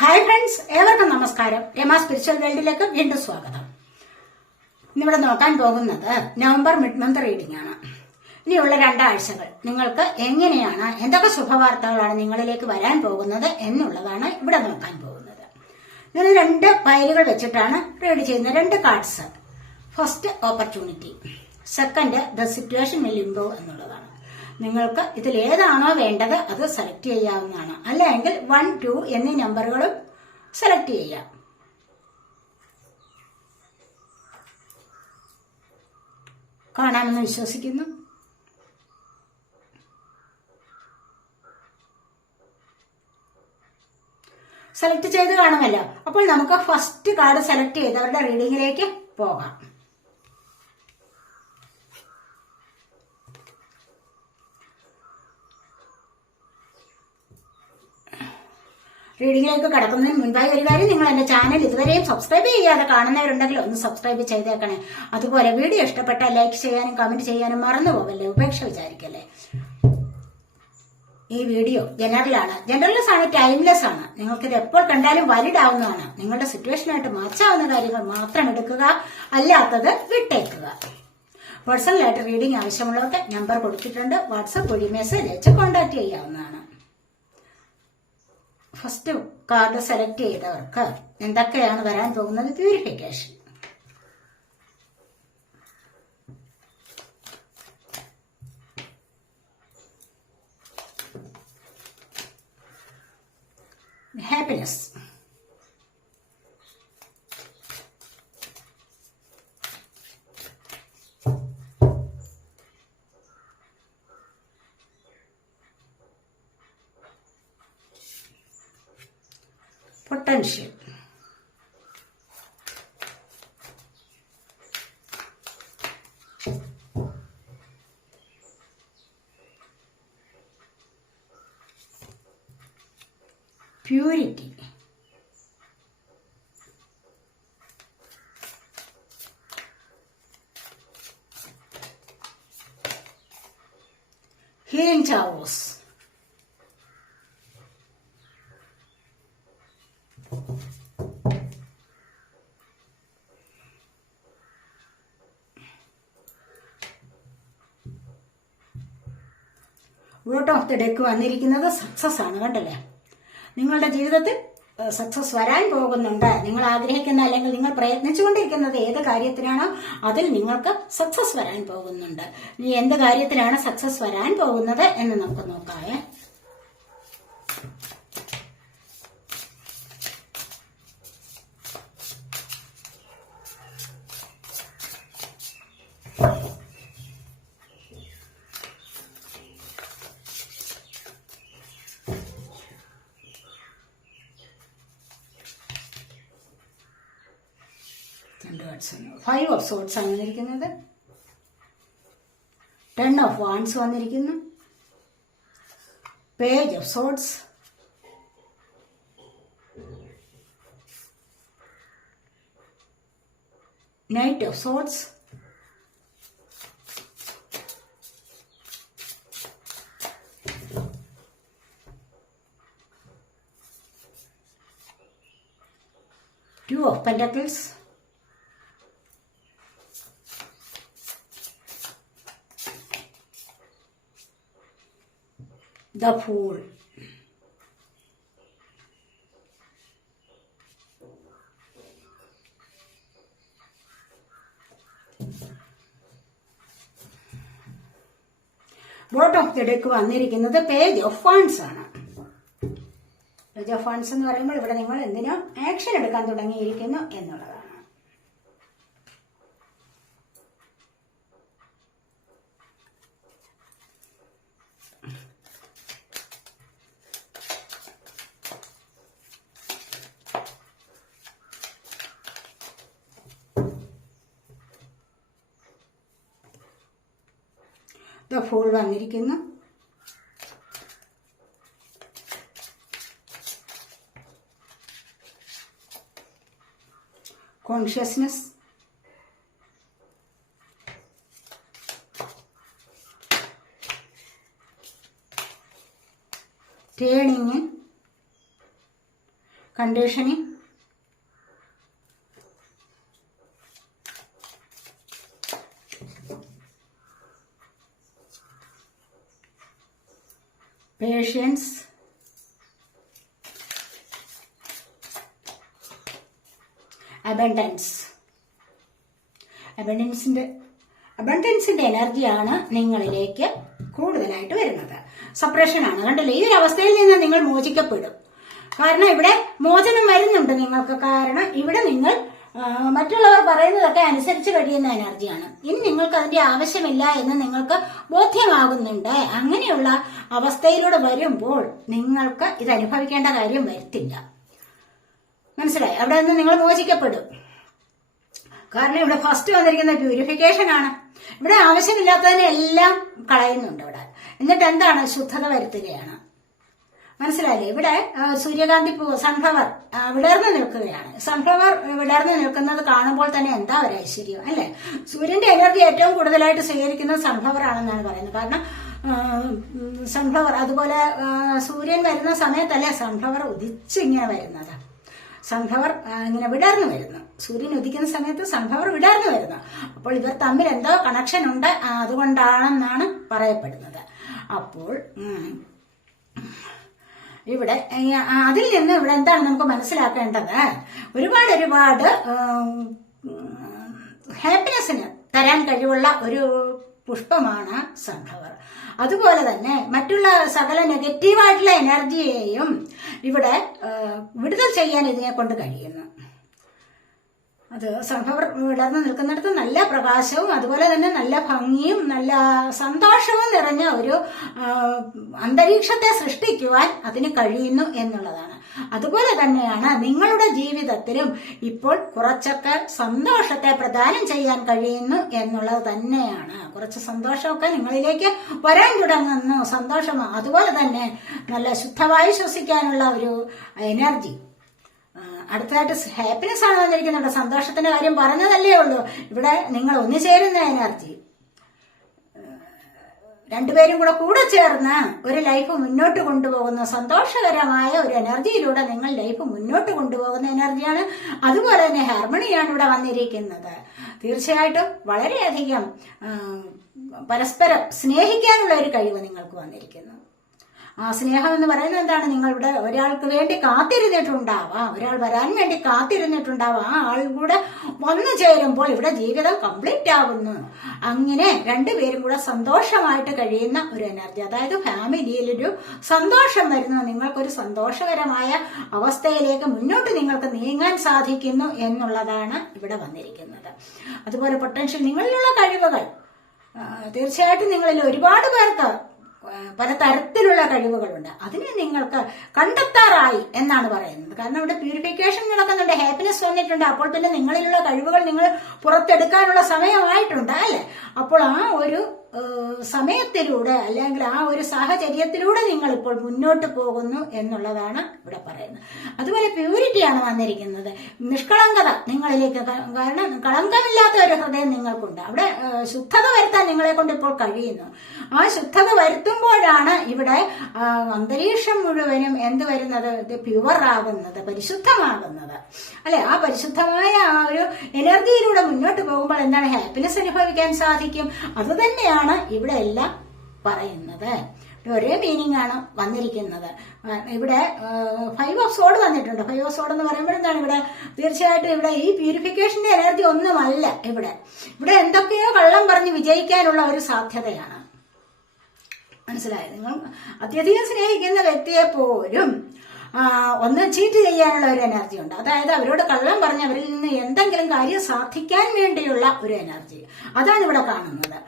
Hi friends, ഏവർക്കും നമസ്കാരം. Rama spiritual വേൾഡിലേക്ക് വീണ്ടും സ്വാഗതം. ഇന്നിവിടെ നോക്കാൻ പോകുന്നത് നവംബർ മിഡ് മന്ത് റീഡിംഗ് ആണ്. ഇനിയുള്ള 2 ആഴ്ചകൾ നിങ്ങൾക്ക് എങ്ങനെയാണ്, എന്തൊക്കെ ശുഭവാർത്തകളാണ് നിങ്ങളിലേക്ക് വരാൻ പോകുന്നത് എന്നുള്ളതാണ് ഇവിടെ നോക്കാൻ പോകുന്നത്. ഞാൻ 2 ഫയലുകൾ വെച്ചിട്ടാണ് റീഡ് ചെയ്യുന്നത്. 2 cards. First opportunity, second the situation will improve എന്നുള്ളതാണ്. നിങ്ങൾക്ക് ഇതിൽ ഏതാണോ വേണ്ടത് അത് സെലക്ട് ചെയ്യാവുന്നതാണ്. അല്ലെങ്കിൽ 1, 2 എന്നീ നമ്പറുകളും സെലക്ട് ചെയ്യാം. കാണാമെന്ന് വിശ്വസിക്കുന്നു. സെലക്ട് ചെയ്ത് കാണുമല്ലോ. അപ്പോൾ നമുക്ക് ഫസ്റ്റ് കാർഡ് സെലക്ട് ചെയ്തവരുടെ റീഡിങ്ങിലേക്ക് പോകാം. റീഡിങ്ങിലേക്ക് കടക്കുന്നതിന് മുൻപായി ഒരു കാര്യം, നിങ്ങൾ എന്റെ ചാനൽ ഇതുവരെയും സബ്സ്ക്രൈബ് ചെയ്യാതെ കാണുന്നവരുണ്ടെങ്കിൽ ഒന്ന് സബ്സ്ക്രൈബ് ചെയ്തേക്കണേ. അതുപോലെ വീഡിയോ ഇഷ്ടപ്പെട്ടാൽ ലൈക്ക് ചെയ്യാനും കമന്റ് ചെയ്യാനും മറന്നു പോകല്ലേ, ഉപേക്ഷ വിചാരിക്കല്ലേ. ഈ വീഡിയോ ജനറൽലെസ് ആണ്, ടൈംലെസ് ആണ്. നിങ്ങൾക്കിത് എപ്പോൾ കണ്ടാലും വാലിഡ് ആവുന്നതാണ്. നിങ്ങളുടെ സിറ്റുവേഷനായിട്ട് മാച്ചാവുന്ന കാര്യങ്ങൾ മാത്രം എടുക്കുക, അല്ലാത്തത് വിട്ടേക്കുക. പേഴ്സണലായിട്ട് റീഡിംഗ് ആവശ്യമുള്ളവർക്ക് നമ്പർ കൊടുത്തിട്ടുണ്ട്. വാട്സപ്പ് വഴി മെസ്സേജ് അയച്ച് കോൺടാക്ട് ചെയ്യാവുന്നതാണ്. ഫസ്റ്റ് കാർഡ് സെലക്ട് ചെയ്തവർക്ക് എന്തൊക്കെയാണ് വരാൻ പോകുന്നത്? Purification, happiness, potential, purity, healing towers, bottom of the deck വന്നിരിക്കുന്നത് സക്സസ് ആണ്. കണ്ടല്ലേ, നിങ്ങളുടെ ജീവിതത്തിൽ സക്സസ് വരാൻ പോകുന്നുണ്ട്. നിങ്ങൾ ആഗ്രഹിക്കുന്ന അല്ലെങ്കിൽ നിങ്ങൾ പ്രയത്നിച്ചുകൊണ്ടിരിക്കുന്നത് ഏത് കാര്യത്തിനാണോ അതിൽ നിങ്ങൾക്ക് സക്സസ് വരാൻ പോകുന്നുണ്ട്. ഇനി എന്ത് കാര്യത്തിലാണ് സക്സസ് വരാൻ പോകുന്നത് എന്ന് നമുക്ക് നോക്കാവേ. ഫൈവ് ഓഫ് സോർട്സ് ആണ് വന്നിരിക്കുന്നത്. 10 ഓഫ് വാൻഡ്സ് വന്നിരിക്കുന്നു. Page of swords, knight of swords, Two of Pentacles, The Fool, bottom of the deck വന്നിരിക്കുന്നത് പേജ് ഓഫ് ഫണ്ട്സ് ആണ്. പേജ് ഓഫ് ഫണ്ട്സ് എന്ന് പറയുമ്പോൾ ഇവിടെ നിങ്ങൾ എന്തിനോ ആക്ഷൻ എടുക്കാൻ തുടങ്ങിയിരിക്കുന്നു എന്നുള്ളതാണ്. ദ ഫൂൾ വന്നിരിക്കുന്നു. Consciousness, turning, conditioning, patience, abundance. അബണ്ടൻസിന്റെ എനർജിയാണ് നിങ്ങളിലേക്ക് കൂടുതലായിട്ട് വരുന്നത്. സപ്രഷനാണ്. കണ്ടില്ലേ, ഈ ഒരു അവസ്ഥയിൽ നിന്ന് നിങ്ങൾ മോചിക്കപ്പെടും. കാരണം ഇവിടെ മോചനം വരുന്നുണ്ട് നിങ്ങൾക്ക്. കാരണം ഇവിടെ നിങ്ങൾ മറ്റുള്ളവർ പറയുന്നതൊക്കെ അനുസരിച്ച് കഴിയുന്ന എനർജിയാണ്. ഇനി നിങ്ങൾക്ക് അതിന്റെ ആവശ്യമില്ല എന്ന് നിങ്ങൾക്ക് ബോധ്യമാകുന്നുണ്ട്. അങ്ങനെയുള്ള അവസ്ഥയിലൂടെ വരുമ്പോൾ നിങ്ങൾക്ക് ഇത് അനുഭവിക്കേണ്ട കാര്യം വരുത്തില്ല. മനസ്സിലായി? അവിടെ നിന്ന് നിങ്ങൾ മോചിക്കപ്പെടും. കാരണം ഇവിടെ ഫസ്റ്റ് വന്നിരിക്കുന്ന പ്യൂരിഫിക്കേഷൻ ആണ്. ഇവിടെ ആവശ്യമില്ലാത്തതിനെ എല്ലാം കളയുന്നുണ്ട് ഇവിടെ. എന്നിട്ട് എന്താണ്? ശുദ്ധത വരുത്തുകയാണ്. മനസ്സിലായില്ലേ? ഇവിടെ സൂര്യകാന്തി പൂവ്, സൺഫ്ലവർ വിടർന്നു നിൽക്കുകയാണ്. സൺഫ്ലവർ വിടർന്നു നിൽക്കുന്നത് കാണുമ്പോൾ തന്നെ എന്താ ഒരു ഐശ്വര്യം അല്ലെ? സൂര്യന്റെ എനർജി ഏറ്റവും കൂടുതലായിട്ട് സ്വീകരിക്കുന്നത് സൺഫ്ലവർ ആണെന്നാണ് പറയുന്നത്. കാരണം സൺഫ്ലവർ, അതുപോലെ സൂര്യൻ വരുന്ന സമയത്തല്ലേ സൺഫ്ലവർ ഉദിച്ചിങ്ങനെ വരുന്നത്. സൺഫ്ലവർ ഇങ്ങനെ വിടർന്നു വരുന്നു. സൂര്യൻ ഉദിക്കുന്ന സമയത്ത് സൺഫ്ലവർ വിടർന്നു വരുന്നു. അപ്പോൾ ഇവർ തമ്മിൽ എന്തോ കണക്ഷൻ ഉണ്ട്, അതുകൊണ്ടാണെന്നാണ് പറയപ്പെടുന്നത്. അപ്പോൾ ഇവിടെ അതിൽ നിന്ന് ഇവിടെ എന്താണ് നമുക്ക് മനസ്സിലാക്കേണ്ടത്? ഒരുപാട് ഹാപ്പിനെസ്സിന് തരാൻ കഴിവുള്ള ഒരു പുഷ്പമാണ് സൺഫ്ലവർ. അതുപോലെ തന്നെ മറ്റുള്ള സകല നെഗറ്റീവായിട്ടുള്ള എനർജിയെയും ഇവിടെ വിടുതൽ ചെയ്യാൻ ഇതിനെ കൊണ്ട് കഴിയുന്നു. അത് സൺഫ്ലവർ വിടർന്നു നിൽക്കുന്നിടത്ത് നല്ല പ്രകാശവും അതുപോലെ തന്നെ നല്ല ഭംഗിയും നല്ല സന്തോഷവും നിറഞ്ഞ ഒരു അന്തരീക്ഷത്തെ സൃഷ്ടിക്കുവാൻ അതിന് കഴിയുന്നു എന്നുള്ളതാണ്. അതുപോലെ തന്നെയാണ് നിങ്ങളുടെ ജീവിതത്തിലും ഇപ്പോൾ കുറച്ചൊക്കെ സന്തോഷത്തെ പ്രദാനം ചെയ്യാൻ കഴിയുന്നു എന്നുള്ളത് തന്നെയാണ്. കുറച്ച് സന്തോഷമൊക്കെ നിങ്ങളിലേക്ക് വരാൻ തുടങ്ങുന്നു. സന്തോഷം, അതുപോലെ തന്നെ നല്ല ശുദ്ധമായി ശ്വസിക്കാനുള്ള ഒരു എനർജി. അടുത്തതായിട്ട് ഹാപ്പിനെസ് ആണ് വന്നിരിക്കുന്നത്. ഇവിടെ സന്തോഷത്തിന്റെ കാര്യം പറഞ്ഞതല്ലേ ഉള്ളൂ. ഇവിടെ നിങ്ങൾ ഒന്നുചേരുന്ന എനർജി, രണ്ടുപേരും കൂടെ ചേർന്ന് ഒരു ലൈഫ് മുന്നോട്ട് കൊണ്ടുപോകുന്ന സന്തോഷകരമായ ഒരു എനർജിയിലൂടെ നിങ്ങൾ ലൈഫ് മുന്നോട്ട് കൊണ്ടുപോകുന്ന എനർജിയാണ്. അതുപോലെ തന്നെ ഹാർമണിയാണ് ഇവിടെ വന്നിരിക്കുന്നത്. തീർച്ചയായിട്ടും വളരെയധികം പരസ്പരം സ്നേഹിക്കാനുള്ള ഒരു കഴിവ് നിങ്ങൾക്ക് വന്നിരിക്കുന്നു. ആ സ്നേഹം എന്ന് പറയുന്നത് എന്താണ്? നിങ്ങളിവിടെ ഒരാൾക്ക് വേണ്ടി കാത്തിരുന്നിട്ടുണ്ടാവാം, ഒരാൾ വരാൻ വേണ്ടി കാത്തിരുന്നിട്ടുണ്ടാവാം. ആ ആൾ കൂടെ വന്നു ചേരുമ്പോൾ ഇവിടെ ജീവിതം കംപ്ലീറ്റ് ആവുന്നു. അങ്ങനെ രണ്ടുപേരും കൂടെ സന്തോഷമായിട്ട് കഴിയുന്ന ഒരു എനർജി, അതായത് ഫാമിലിയിലൊരു സന്തോഷം വരുന്നു. നിങ്ങൾക്കൊരു സന്തോഷകരമായ അവസ്ഥയിലേക്ക് മുന്നോട്ട് നിങ്ങൾക്ക് നീങ്ങാൻ സാധിക്കുന്നു എന്നുള്ളതാണ് ഇവിടെ വന്നിരിക്കുന്നത്. അതുപോലെ പൊട്ടൻഷ്യൽ, നിങ്ങളിലുള്ള കഴിവുകൾ തീർച്ചയായിട്ടും നിങ്ങളിൽ ഒരുപാട് പേർക്ക് പലതരത്തിലുള്ള കഴിവുകളുണ്ട്. അതിനെ നിങ്ങൾക്ക് കണ്ടെത്താറായി എന്നാണ് പറയുന്നത്. കാരണം ഇവിടെ പ്യൂരിഫിക്കേഷൻ നടക്കുന്നുണ്ട്, ഹാപ്പിനെസ് വന്നിട്ടുണ്ട്. അപ്പോൾ പിന്നെ നിങ്ങളിലുള്ള കഴിവുകൾ നിങ്ങൾ പുറത്തെടുക്കാനുള്ള സമയമായിട്ടുണ്ട് അല്ലെ? അപ്പോൾ ആ ഒരു സമയത്തിലൂടെ അല്ലെങ്കിൽ ആ ഒരു സാഹചര്യത്തിലൂടെ നിങ്ങൾ ഇപ്പോൾ മുന്നോട്ട് പോകുന്നു എന്നുള്ളതാണ് ഇവിടെ പറയുന്നത്. അതുപോലെ പ്യൂരിറ്റിയാണ് വന്നിരിക്കുന്നത്, നിഷ്കളങ്കത നിങ്ങളിലേക്ക്. കാരണം കളങ്കമില്ലാത്ത ഒരു ഹൃദയം നിങ്ങൾക്കുണ്ട്. അവിടെ ശുദ്ധത വരുത്താൻ നിങ്ങളെ കൊണ്ട് ഇപ്പോൾ കഴിയുന്നു. ആ ശുദ്ധത വരുത്തുമ്പോഴാണ് ഇവിടെ അന്തരീക്ഷം മുഴുവനും എന്ത് വരുന്നത്? ഇത് പ്യുവർ ആകുന്നത്, പരിശുദ്ധമാകുന്നത് അല്ലെ? ആ പരിശുദ്ധമായ ആ ഒരു എനർജിയിലൂടെ മുന്നോട്ട് പോകുമ്പോൾ എന്താണ്? ഹാപ്പിനെസ് അനുഭവിക്കാൻ സാധിക്കും. അതുതന്നെയാണ് ഇവിടെ എല്ലാം പറയുന്നത്. ഒരേ മീനിങ് ആണ് വന്നിരിക്കുന്നത്. ഇവിടെ 5 ഓഫ് സോഡ് വന്നിട്ടുണ്ട്. 5 ഓഫ് സോഡ് എന്ന് പറയുമ്പോൾ എന്താണ്? ഇവിടെ തീർച്ചയായിട്ടും ഇവിടെ ഈ പ്യൂരിഫിക്കേഷന്റെ എനർജി ഒന്നുമല്ല. ഇവിടെ എന്തൊക്കെയോ കള്ളം പറഞ്ഞ് വിജയിക്കാനുള്ള ഒരു സാധ്യതയാണ്. മനസ്സിലായത്? നിങ്ങൾ അത്യധികം സ്നേഹിക്കുന്ന വ്യക്തിയെ പോലും ഒന്ന് ചീറ്റ് ചെയ്യാനുള്ള ഒരു എനർജി ഉണ്ട്. അതായത് അവരോട് കള്ളം പറഞ്ഞ് അവരിൽ നിന്ന് എന്തെങ്കിലും കാര്യം സാധിക്കാൻ വേണ്ടിയുള്ള ഒരു എനർജി, അതാണ് ഇവിടെ കാണുന്നത്.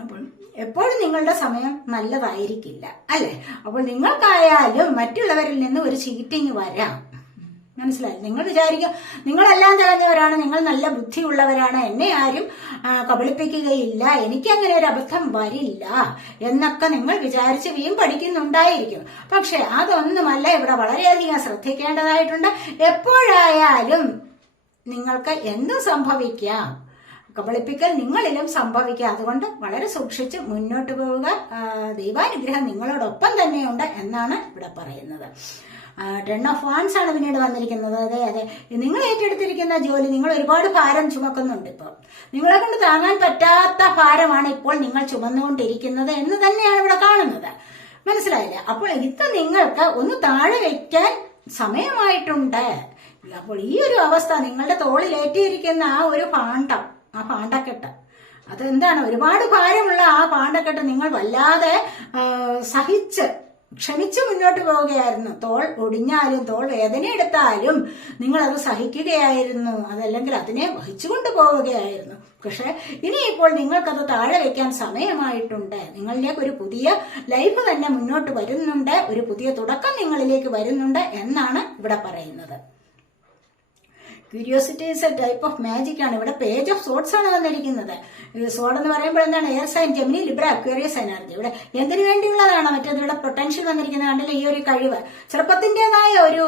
അപ്പോൾ എപ്പോഴും നിങ്ങളുടെ സമയം നല്ലതായിരിക്കില്ല അല്ലെ? അപ്പോൾ നിങ്ങൾക്കായാലും മറ്റുള്ളവരിൽ നിന്ന് ഒരു ചീറ്റിങ് വരാം. മനസ്സിലായി? നിങ്ങൾ വിചാരിക്കും നിങ്ങളെല്ലാം തികഞ്ഞവരാണ്, നിങ്ങൾ നല്ല ബുദ്ധിയുള്ളവരാണ്, എന്നെ ആരും കബളിപ്പിക്കുകയില്ല, എനിക്കങ്ങനെ ഒരു അബദ്ധം വരില്ല എന്നൊക്കെ നിങ്ങൾ വിചാരിച്ച് വീണ്ടും പഠിക്കുന്നുണ്ടായിരിക്കും. പക്ഷെ അതൊന്നുമല്ല. ഇവിടെ വളരെയധികം ശ്രദ്ധിക്കേണ്ടതായിട്ടുണ്ട്. എപ്പോഴായാലും നിങ്ങൾക്ക് എന്തും സംഭവിക്കാം, കബളിപ്പിക്കൽ നിങ്ങളിലും സംഭവിക്കാം. അതുകൊണ്ട് വളരെ സൂക്ഷിച്ച് മുന്നോട്ട് പോവുക. ദൈവാനുഗ്രഹം നിങ്ങളോടൊപ്പം തന്നെയുണ്ട് എന്നാണ് ഇവിടെ പറയുന്നത്. 10 ഓഫ് വാൻസ് ആണ് പിന്നീട് വന്നിരിക്കുന്നത്. അതെ അതെ, നിങ്ങൾ ഏറ്റെടുത്തിരിക്കുന്ന ജോലി, നിങ്ങൾ ഒരുപാട് ഭാരം ചുമക്കുന്നുണ്ട്. ഇപ്പോൾ നിങ്ങളെ കൊണ്ട് താങ്ങാൻ പറ്റാത്ത ഭാരമാണ് ഇപ്പോൾ നിങ്ങൾ ചുമന്നുകൊണ്ടിരിക്കുന്നത് എന്ന് തന്നെയാണ് ഇവിടെ കാണുന്നത്. മനസ്സിലായില്ല? അപ്പോൾ ഇത് നിങ്ങൾക്ക് ഒന്ന് താഴെ വയ്ക്കാൻ സമയമായിട്ടുണ്ട്. അപ്പോൾ ഈ ഒരു അവസ്ഥ, നിങ്ങളുടെ തോളിലേറ്റിയിരിക്കുന്ന ആ ഒരു പാണ്ഡം, ആ പാണ്ഡക്കെട്ട്, അതെന്താണ്, ഒരുപാട് ഭാരമുള്ള ആ പാണ്ഡക്കെട്ട് നിങ്ങൾ വല്ലാതെ സഹിച്ച് ക്ഷമിച്ച് മുന്നോട്ട് പോവുകയായിരുന്നു. തോൾ ഒടിഞ്ഞാലും തോൾ വേദന എടുത്താലും നിങ്ങൾ അത് സഹിക്കുകയായിരുന്നു, അതല്ലെങ്കിൽ അതിനെ വഹിച്ചുകൊണ്ട് പോവുകയായിരുന്നു. പക്ഷെ ഇനിയിപ്പോൾ നിങ്ങൾക്കത് താഴെ വയ്ക്കാൻ സമയമായിട്ടുണ്ട്. നിങ്ങളിലേക്ക് ഒരു പുതിയ ലൈഫ് തന്നെ മുന്നോട്ട് വരുന്നുണ്ട്, ഒരു പുതിയ തുടക്കം നിങ്ങളിലേക്ക് വരുന്നുണ്ട് എന്നാണ് ഇവിടെ പറയുന്നത്. Curiosity is A type of magic ആണ്. ഇവിടെ പേജ് ഓഫ് സോഡ്സ് ആണ് വന്നിരിക്കുന്നത്. സോഡ് എന്ന് പറയുമ്പോൾ എന്താണ്, air sign, Gemini, Libra, Aquarius energy. ഇവിടെ എന്തിനു വേണ്ടിയുള്ളതാണ്? മറ്റേത് ഇവിടെ പൊട്ടൻഷ്യൽ വന്നിരിക്കുന്നത് കണ്ടില്ല. ഈ ഒരു കഴിവ് ചെറുപ്പത്തിൻ്റെതായ ഒരു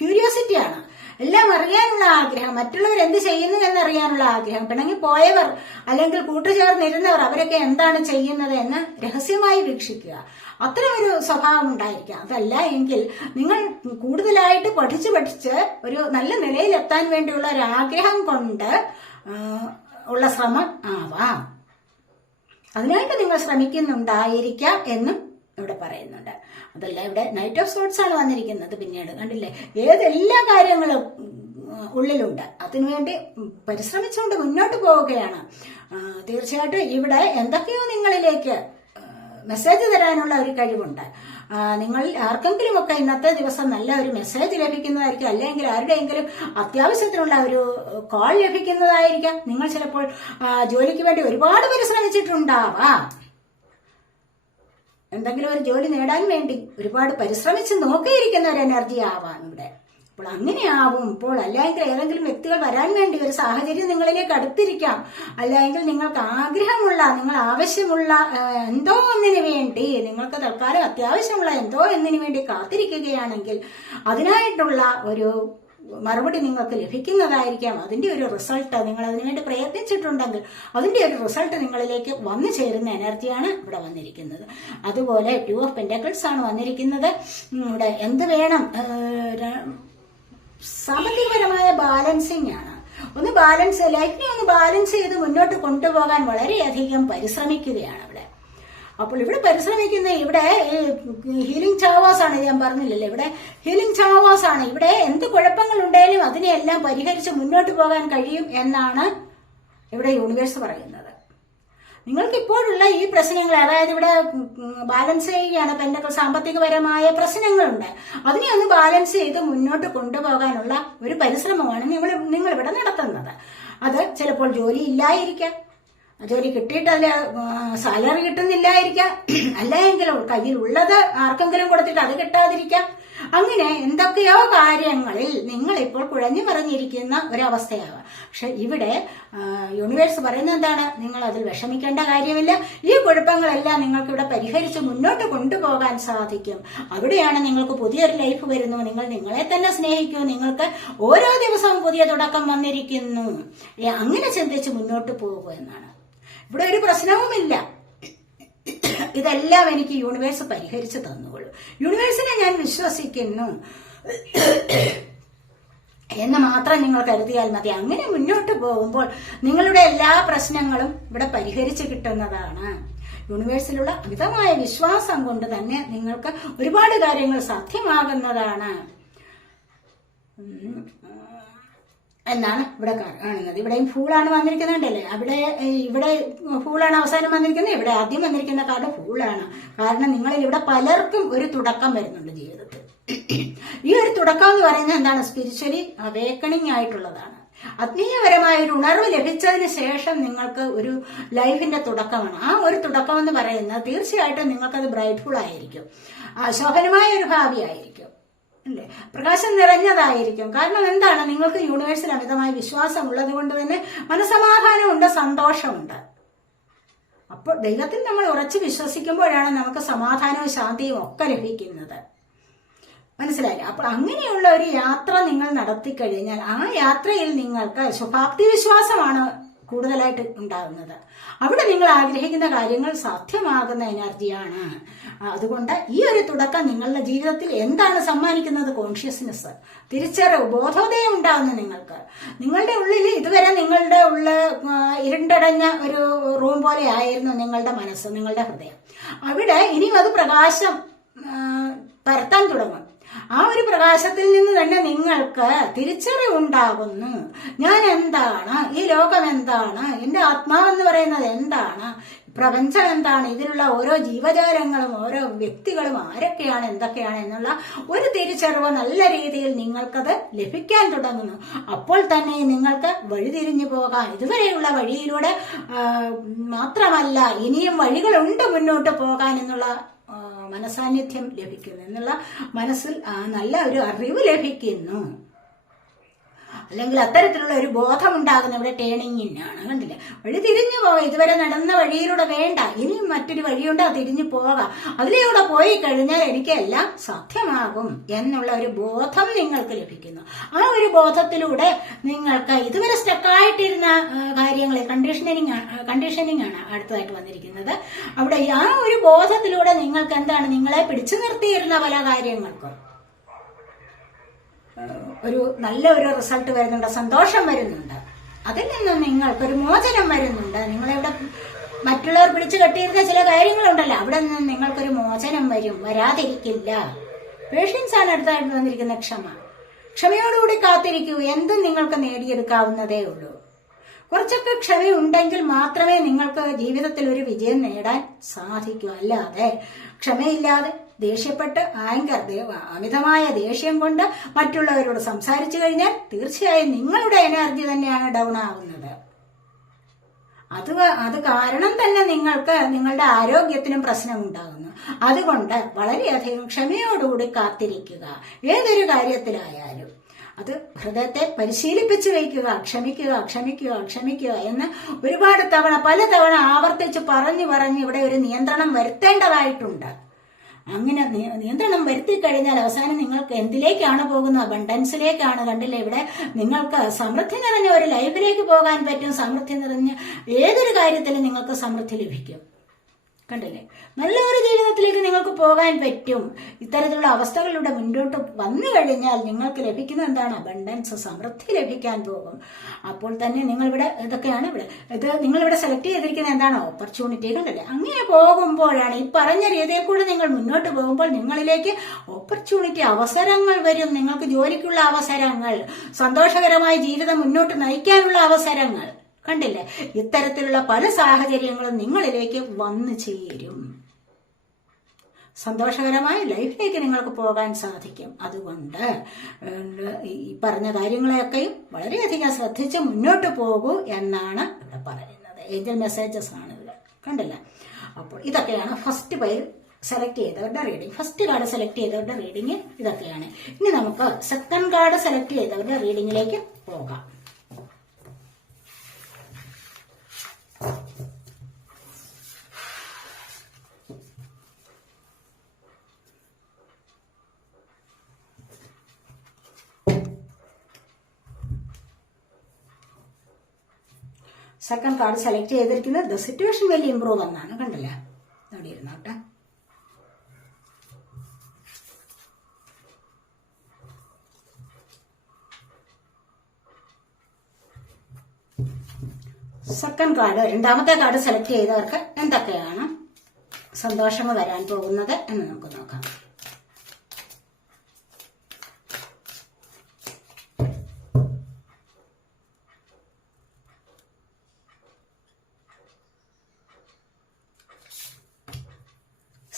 ക്യൂരിയോസിറ്റിയാണ്. എല്ലാം അറിയാനുള്ള ആഗ്രഹം, മറ്റുള്ളവർ എന്ത് ചെയ്യുന്നു എന്നറിയാനുള്ള ആഗ്രഹം. പിണങ്ങി പോയവർ അല്ലെങ്കിൽ കൂട്ടുചേർന്നിരുന്നവർ അവരൊക്കെ എന്താണ് ചെയ്യുന്നത് എന്ന് രഹസ്യമായി വീക്ഷിക്കുക. അത്തരമൊരു സ്വഭാവം ഉണ്ടായിരിക്കാം. അതല്ല എങ്കിൽ നിങ്ങൾ കൂടുതലായിട്ട് പഠിച്ച് ഒരു നല്ല നിലയിലെത്താൻ വേണ്ടിയുള്ള ഒരു ആഗ്രഹം കൊണ്ട് ഉള്ള ശ്രമം ആവാം. അതിനായിട്ട് നിങ്ങൾ ശ്രമിക്കുന്നുണ്ടായിരിക്കാം എന്നും ഇവിടെ പറയുന്നുണ്ട്. അതല്ല, ഇവിടെ നൈറ്റ് ഓഫ് സോഡ്സ് ആണ് വന്നിരിക്കുന്നത്. പിന്നീട് കണ്ടില്ലേ, ഏതെല്ലാ കാര്യങ്ങളും ഉള്ളിലുണ്ട്, അതിനുവേണ്ടി പരിശ്രമിച്ചുകൊണ്ട് മുന്നോട്ട് പോവുകയാണ്. തീർച്ചയായിട്ടും ഇവിടെ എന്തൊക്കെയോ നിങ്ങളിലേക്ക് മെസ്സേജ് തരാനുള്ള ഒരു കഴിവുണ്ട്. നിങ്ങൾ ആർക്കെങ്കിലും ഒക്കെ ഇന്നത്തെ ദിവസം നല്ല ഒരു മെസ്സേജ് ലഭിക്കുന്നതായിരിക്കും, അല്ലെങ്കിൽ ആരുടെയെങ്കിലും അത്യാവശ്യത്തിനുള്ള ഒരു കോൾ ലഭിക്കുന്നതായിരിക്കാം. നിങ്ങൾ ചിലപ്പോൾ ജോലിക്ക് വേണ്ടി ഒരുപാട് പരിശ്രമിച്ചിട്ടുണ്ടാവാം. എന്തെങ്കിലും ഒരു ജോലി നേടാൻ വേണ്ടി ഒരുപാട് പരിശ്രമിച്ച് നോക്കിയിരിക്കുന്ന ഒരു എനർജി ആവാം ഇവിടെ. അപ്പോൾ അങ്ങനെ ആവുമ്പോൾ, അല്ലെങ്കിൽ ഏതെങ്കിലും വ്യക്തികൾ വരാൻ വേണ്ടി ഒരു സാഹചര്യം നിങ്ങളിലേക്ക് അടുത്തിരിക്കാം, അല്ലെങ്കിൽ നിങ്ങൾക്ക് ആഗ്രഹമുള്ള, നിങ്ങൾ ആവശ്യമുള്ള എന്തോ ഒന്നിനു വേണ്ടി, നിങ്ങൾക്ക് തൽക്കാലം അത്യാവശ്യമുള്ള എന്തോ ഒന്നിനു വേണ്ടി കാത്തിരിക്കുകയാണെങ്കിൽ അതിനായിട്ടുള്ള ഒരു മറുപടി നിങ്ങൾക്ക് ലഭിക്കുന്നതായിരിക്കാം. അതിന്റെ ഒരു റിസൾട്ട്, നിങ്ങൾ അതിനുവേണ്ടി പ്രയത്നിച്ചിട്ടുണ്ടെങ്കിൽ അതിന്റെ ഒരു റിസൾട്ട് നിങ്ങളിലേക്ക് വന്നു ചേരുന്ന എനർജിയാണ് ഇവിടെ വന്നിരിക്കുന്നത്. അതുപോലെ 2 ഓഫ് പെന്റക്കിൾസ് ആണ് വന്നിരിക്കുന്നത്. ഇവിടെ എന്ത് വേണം, സാമ്പത്തികപരമായ ബാലൻസിങ് ആണ്. ഒന്ന് ബാലൻസ്, ലൈഫിനെ ഒന്ന് ബാലൻസ് ചെയ്ത് മുന്നോട്ട് കൊണ്ടുപോകാൻ വളരെയധികം പരിശ്രമിക്കുകയാണ് ഇവിടെ. അപ്പോൾ ഇവിടെ പരിശ്രമിക്കുന്ന, ഇവിടെ ഹീലിംഗ് ചാവാസ് ആണ്, ഞാൻ പറഞ്ഞില്ലല്ലോ, ഇവിടെ ഹീലിംഗ് ചാവാസ് ആണ്. ഇവിടെ എന്ത് കുഴപ്പങ്ങൾ ഉണ്ടെങ്കിലും അതിനെല്ലാം പരിഹരിച്ച് മുന്നോട്ട് പോകാൻ കഴിയും എന്നാണ് ഇവിടെ യൂണിവേഴ്സ് പറയുന്നത്. നിങ്ങൾക്ക് ഇപ്പോഴുള്ള ഈ പ്രശ്നങ്ങൾ, അതായത് ഇവിടെ ബാലൻസ് ചെയ്യുകയാണ്, പെന്റക്കിൾ സാമ്പത്തികപരമായ പ്രശ്നങ്ങളുണ്ട്, അതിനെ ഒന്ന് ബാലൻസ് ചെയ്ത് മുന്നോട്ട് കൊണ്ടുപോകാനുള്ള ഒരു പരിശ്രമമാണ് നിങ്ങൾ ഇവിടെ നടത്തുന്നത്. അത് ചിലപ്പോൾ ജോലി ഇല്ലായിരിക്കാം, ജോലി കിട്ടിയിട്ട് അതിൽ സാലറി കിട്ടുന്നില്ലായിരിക്കാം, അല്ലെങ്കിൽ കയ്യിലുള്ളത് ആർക്കെങ്കിലും കൊടുത്തിട്ട് അത് കിട്ടാതിരിക്കാം. അങ്ങനെ എന്തൊക്കെയോ കാര്യങ്ങളിൽ നിങ്ങൾ ഇപ്പോൾ കുഴഞ്ഞു മറിഞ്ഞിരിക്കുന്ന ഒരവസ്ഥയാവാം. പക്ഷെ ഇവിടെ യൂണിവേഴ്സ് പറയുന്നത് എന്താണ്, നിങ്ങൾ അതിൽ വിഷമിക്കേണ്ട കാര്യമില്ല. ഈ കുഴപ്പങ്ങളെല്ലാം നിങ്ങൾക്ക് ഇവിടെ പരിഹരിച്ച് മുന്നോട്ട് കൊണ്ടുപോകാൻ സാധിക്കും. അവിടെയാണ് നിങ്ങൾക്ക് പുതിയൊരു ലൈഫ് വരുന്നു. നിങ്ങൾ നിങ്ങളെ തന്നെ സ്നേഹിക്കൂ, നിങ്ങൾക്ക് ഓരോ ദിവസവും പുതിയ തുടക്കം വന്നിരിക്കുന്നു. അങ്ങനെ ചിന്തിച്ച് മുന്നോട്ട് പോകുക എന്നാണ്. ഇവിടെ ഒരു പ്രശ്നവുമില്ല, ഇതെല്ലാം എനിക്ക് യൂണിവേഴ്സ് പരിഹരിച്ചു തന്നുകൊള്ളൂ, യൂണിവേഴ്സിനെ ഞാൻ വിശ്വസിക്കുന്നു എന്ന് മാത്രം നിങ്ങൾ കരുതിയാൽ മതി. അങ്ങനെ മുന്നോട്ട് പോകുമ്പോൾ നിങ്ങളുടെ എല്ലാ പ്രശ്നങ്ങളും ഇവിടെ പരിഹരിച്ചു കിട്ടുന്നതാണ്. യൂണിവേഴ്സിലുള്ള അമിതമായ വിശ്വാസം കൊണ്ട് തന്നെ നിങ്ങൾക്ക് ഒരുപാട് കാര്യങ്ങൾ സാധ്യമാകുന്നതാണ് എന്നാണ് ഇവിടെ കാണുന്നത്. ഇവിടെയും ഫൂളാണ് വന്നിരിക്കുന്നുണ്ടല്ലേ, ഇവിടെ ഫൂളാണ് അവസാനം വന്നിരിക്കുന്നത്, ഇവിടെ ആദ്യം വന്നിരിക്കുന്ന കാർഡ് ഫൂളാണ്. കാരണം നിങ്ങളിൽ ഇവിടെ പലർക്കും ഒരു തുടക്കം വരുന്നുണ്ട് ജീവിതത്തിൽ. ഈ ഒരു തുടക്കം എന്ന് പറയുന്നത് എന്താണ്, സ്പിരിച്വലി അവേക്കണിങ് ആയിട്ടുള്ളതാണ്. ആത്മീയപരമായ ഒരു ഉണർവ് ലഭിച്ചതിന് ശേഷം നിങ്ങൾക്ക് ഒരു ലൈഫിന്റെ തുടക്കമാണ്. ആ ഒരു തുടക്കം എന്ന് പറയുന്നത് തീർച്ചയായിട്ടും നിങ്ങൾക്കത് ബ്രൈറ്റ്ഫുൾ ആയിരിക്കും, ശോഭനമായ ഒരു ഭാവിയായിരിക്കും, അല്ലേ, പ്രകാശം നിറഞ്ഞതായിരിക്കും. കാരണം എന്താണ്, നിങ്ങൾക്ക് യൂണിവേഴ്സിൽ അമിതമായ വിശ്വാസം ഉള്ളത് കൊണ്ട് തന്നെ മനസമാധാനമുണ്ട്, സന്തോഷമുണ്ട്. അപ്പോൾ ദൈവത്തിൽ നമ്മൾ ഉറച്ചു വിശ്വസിക്കുമ്പോഴാണ് നമുക്ക് സമാധാനവും ശാന്തിയും ഒക്കെ ലഭിക്കുന്നത്. മനസ്സിലായില്ലേ? അപ്പോൾ അങ്ങനെയുള്ള ഒരു യാത്ര നിങ്ങൾ നടത്തിക്കഴിഞ്ഞാൽ ആ യാത്രയിൽ നിങ്ങൾക്ക് ശുഭാപ്തി വിശ്വാസമാണ് കൂടുതലായിട്ട് ഉണ്ടാകുന്നത്. അവിടെ നിങ്ങൾ ആഗ്രഹിക്കുന്ന കാര്യങ്ങൾ സാധ്യമാകുന്ന എനർജിയാണ്. അതുകൊണ്ട് ഈ ഒരു തുടക്കം നിങ്ങളുടെ ജീവിതത്തിൽ എന്താണ് സമ്മാനിക്കുന്നത്? കോൺഷ്യസ്നെസ്, തിരിച്ചറിവ്, ബോധോദയം ഉണ്ടാകുന്നു നിങ്ങൾക്ക്. നിങ്ങളുടെ ഉള്ളിൽ ഇതുവരെ നിങ്ങളുടെ ഇരുണ്ടടഞ്ഞ ഒരു റൂം പോലെ ആയിരുന്നു നിങ്ങളുടെ മനസ്സ്, നിങ്ങളുടെ ഹൃദയം. അവിടെ ഇനിയും അത് പ്രകാശം പരത്താൻ തുടങ്ങും. ആ ഒരു പ്രകാശത്തിൽ നിന്ന് തന്നെ നിങ്ങൾക്ക് തിരിച്ചറിവുണ്ടാകുന്നു. ഞാൻ എന്താണ്, ഈ ലോകം എന്താണ്, എന്റെ ആത്മാവെന്ന് പറയുന്നത് എന്താണ്, പ്രപഞ്ചം എന്താണ്, ഇതിലുള്ള ഓരോ ജീവജാലങ്ങളും ഓരോ വ്യക്തികളും ആരൊക്കെയാണ്, എന്തൊക്കെയാണ് എന്നുള്ള ഒരു തിരിച്ചറിവ് നല്ല രീതിയിൽ നിങ്ങൾക്കത് ലഭിക്കാൻ തുടങ്ങുന്നു. അപ്പോൾ തന്നെ നിങ്ങൾക്ക് വഴിതിരിഞ്ഞു പോകാം. ഇതുവരെയുള്ള വഴിയിലൂടെ മാത്രമല്ല, ഇനിയും വഴികളുണ്ട് മുന്നോട്ട് പോകാൻ എന്നുള്ള മനസാന്നിധ്യം ലഭിക്കുന്നു, എന്നുള്ള മനസ്സിൽ നല്ല ഒരു അറിവ് ലഭിക്കുന്നു. അല്ലെങ്കിൽ അത്തരത്തിലുള്ള ഒരു ബോധം ഉണ്ടാകുന്ന ഇവിടെ ടേണിങ്ങിനാണ്. കണ്ടില്ലേ? വഴി തിരിഞ്ഞു പോകാം. ഇതുവരെ നടന്ന വഴിയിലൂടെ വേണ്ട, ഇനിയും മറ്റൊരു വഴിയുണ്ട്, അത് തിരിഞ്ഞു പോകാം. അതിലൂടെ പോയി കഴിഞ്ഞാൽ എനിക്ക് എല്ലാം സാധ്യമാകും എന്നുള്ള ഒരു ബോധം നിങ്ങൾക്ക് ലഭിക്കുന്നു. ആ ഒരു ബോധത്തിലൂടെ നിങ്ങൾക്ക് ഇതുവരെ സ്റ്റക്കായിട്ടിരുന്ന കാര്യങ്ങളെ കണ്ടീഷനിങ് ആണ് അടുത്തതായിട്ട് വന്നിരിക്കുന്നത്. അവിടെ ആ ഒരു ബോധത്തിലൂടെ നിങ്ങൾക്ക് എന്താണ്, നിങ്ങളെ പിടിച്ചു നിർത്തിയിരുന്ന പല കാര്യങ്ങൾക്കും ഒരു നല്ല ഒരു റിസൾട്ട് വരുന്നുണ്ട്, സന്തോഷം വരുന്നുണ്ട്. അതിൽ നിന്നും നിങ്ങൾക്കൊരു മോചനം വരുന്നുണ്ട്. നിങ്ങളിവിടെ മറ്റുള്ളവർ പിടിച്ചു കെട്ടിയിരുന്ന ചില കാര്യങ്ങളുണ്ടല്ലോ, അവിടെ നിന്നും നിങ്ങൾക്കൊരു മോചനം വരാതിരിക്കില്ല. പേഷ്യൻസ് ആണ് അടുത്തായിട്ട് വന്നിരിക്കുന്ന ക്ഷമയോടുകൂടി കാത്തിരിക്കൂ. എന്തും നിങ്ങൾക്ക് നേടിയെടുക്കാവുന്നതേ ഉള്ളൂ. കുറച്ചൊക്കെ ക്ഷമയുണ്ടെങ്കിൽ മാത്രമേ നിങ്ങൾക്ക് ജീവിതത്തിൽ ഒരു വിജയം നേടാൻ സാധിക്കൂ. അല്ലാതെ ക്ഷമയില്ലാതെ ദേഷ്യപ്പെട്ട് അമിതമായ ദേഷ്യം കൊണ്ട് മറ്റുള്ളവരോട് സംസാരിച്ചു കഴിഞ്ഞാൽ തീർച്ചയായും നിങ്ങളുടെ എനർജി തന്നെയാണ് ഡൗൺ ആവുന്നത്. അത് കാരണം തന്നെ നിങ്ങൾക്ക് നിങ്ങളുടെ ആരോഗ്യത്തിനും പ്രശ്നമുണ്ടാകുന്നു. അതുകൊണ്ട് വളരെയധികം ക്ഷമയോടുകൂടി കാത്തിരിക്കുക. ഏതൊരു കാര്യത്തിലായാലും അത് ഹൃദയത്തെ പരിശീലിപ്പിച്ചു വയ്ക്കുക. ക്ഷമിക്കുക എന്ന് ഒരുപാട് പലതവണ ആവർത്തിച്ച് പറഞ്ഞു ഇവിടെ ഒരു നിയന്ത്രണം വരുത്തേണ്ടതായിട്ടുണ്ട്. അങ്ങനെ നിയന്ത്രണം വരുത്തി കഴിഞ്ഞാൽ അവസാനം നിങ്ങൾക്ക് എന്തിലേക്കാണ് പോകുന്നത്? അബണ്ടൻസിലേക്കാണ്. കണ്ടില്ലേ? ഇവിടെ നിങ്ങൾക്ക് സമൃദ്ധി നിറഞ്ഞ ഒരു ലൈഫിലേക്ക് പോകാൻ പറ്റും. സമൃദ്ധി നിറഞ്ഞ ഏതൊരു കാര്യത്തിലും നിങ്ങൾക്ക് സമൃദ്ധി ലഭിക്കും. കണ്ടില്ലേ? നല്ല ഒരു ജീവിതത്തിലേക്ക് നിങ്ങൾക്ക് പോകാൻ പറ്റും. ഇത്തരത്തിലുള്ള അവസ്ഥകളിലൂടെ മുന്നോട്ട് വന്നു കഴിഞ്ഞാൽ നിങ്ങൾക്ക് ലഭിക്കുന്ന എന്താണ്? അബണ്ടൻസ്, സമൃദ്ധി ലഭിക്കാൻ പോകും. അപ്പോൾ തന്നെ നിങ്ങളിവിടെ ഇതൊക്കെയാണ് നിങ്ങളിവിടെ സെലക്ട് ചെയ്തിരിക്കുന്നത് എന്താണ്? ഓപ്പർച്യൂണിറ്റി. കണ്ടല്ലേ? അങ്ങനെ പോകുമ്പോഴാണ് ഈ പറഞ്ഞ രീതിയിൽ കൂടെ നിങ്ങൾ മുന്നോട്ട് പോകുമ്പോൾ നിങ്ങളിലേക്ക് ഓപ്പർച്യൂണിറ്റി, അവസരങ്ങൾ വരും. നിങ്ങൾക്ക് ജോലിക്കുള്ള അവസരങ്ങൾ, സന്തോഷകരമായ ജീവിതം മുന്നോട്ട് നയിക്കാനുള്ള അവസരങ്ങൾ. കണ്ടില്ലേ? ഇത്തരത്തിലുള്ള പല സാഹചര്യങ്ങളും നിങ്ങളിലേക്ക് വന്നു ചേരും. സന്തോഷകരമായ ലൈഫിലേക്ക് നിങ്ങൾക്ക് പോകാൻ സാധിക്കും. അതുകൊണ്ട് ഈ പറഞ്ഞ കാര്യങ്ങളെയൊക്കെയും വളരെയധികം ശ്രദ്ധിച്ച് മുന്നോട്ട് പോകൂ എന്നാണ് ഇവിടെ പറയുന്നത്. ഏഞ്ചൽ മെസ്സേജസ് ആണ് ഇവിടെ. കണ്ടില്ലേ? അപ്പോൾ ഇതൊക്കെയാണ് ഫസ്റ്റ് പേര് സെലക്ട് ചെയ്തവരുടെ റീഡിംഗ്. ഫസ്റ്റ് കാർഡ് സെലക്ട് ചെയ്തവരുടെ റീഡിംഗ് ഇതൊക്കെയാണ്. ഇനി നമുക്ക് സെക്കൻഡ് കാർഡ് സെലക്ട് ചെയ്തവരുടെ റീഡിംഗിലേക്ക് പോകാം. സെക്കൻഡ് കാർഡ് സെലക്ട് ചെയ്തിരിക്കുന്നത് ദ സിറ്റുവേഷൻ വിൽ ഇംപ്രൂവ് എന്നാണ്. കണ്ടില്ലേ? അവിടെ ഇരുന്നോട്ടെ. സെക്കൻഡ് കാർഡ്, രണ്ടാമത്തെ കാർഡ് സെലക്ട് ചെയ്തവർക്ക് എന്തൊക്കെയാണ് സന്തോഷങ്ങൾ വരാൻ പോകുന്നത് എന്ന് നമുക്ക് നോക്കാം.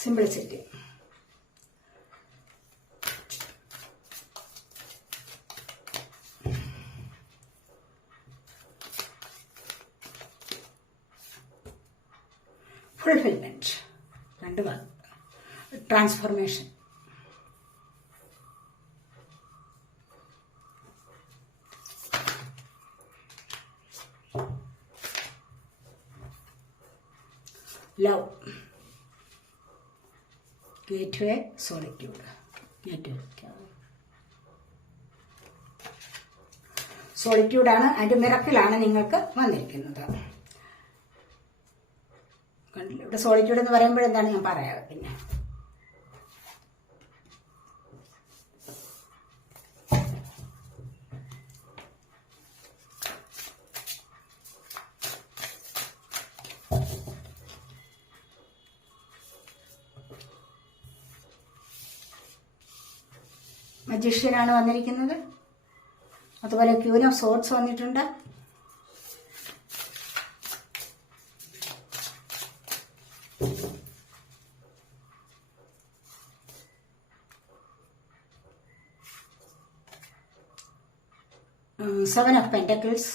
സിംപ്ലിസിറ്റി, ഫുൾഫിൽമെന്റ്, രണ്ട് വാക്ക്, transformation, love, gateway, solitude, gateway. സോളിറ്റ്യൂഡാണ്, അതിന്റെ മിറക്കിലാണ് നിങ്ങൾക്ക് വന്നിരിക്കുന്നത്. ഇവിടെ സോളിറ്റ്യൂഡ് എന്ന് പറയുമ്പോഴെന്താണ് ഞാൻ പറയാം. പിന്നെ മജീഷ്യനാണ് വന്നിരിക്കുന്നത്. അതുപോലെ ക്യൂൻ ഓഫ് സോർട്സ് വന്നിട്ടുണ്ട്. Seven of pentacles,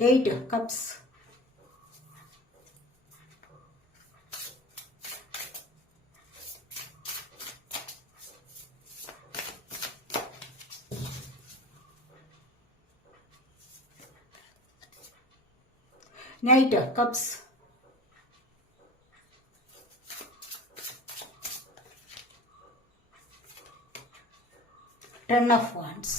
Eight of Cups, Knight of Cups, Ten of Wands.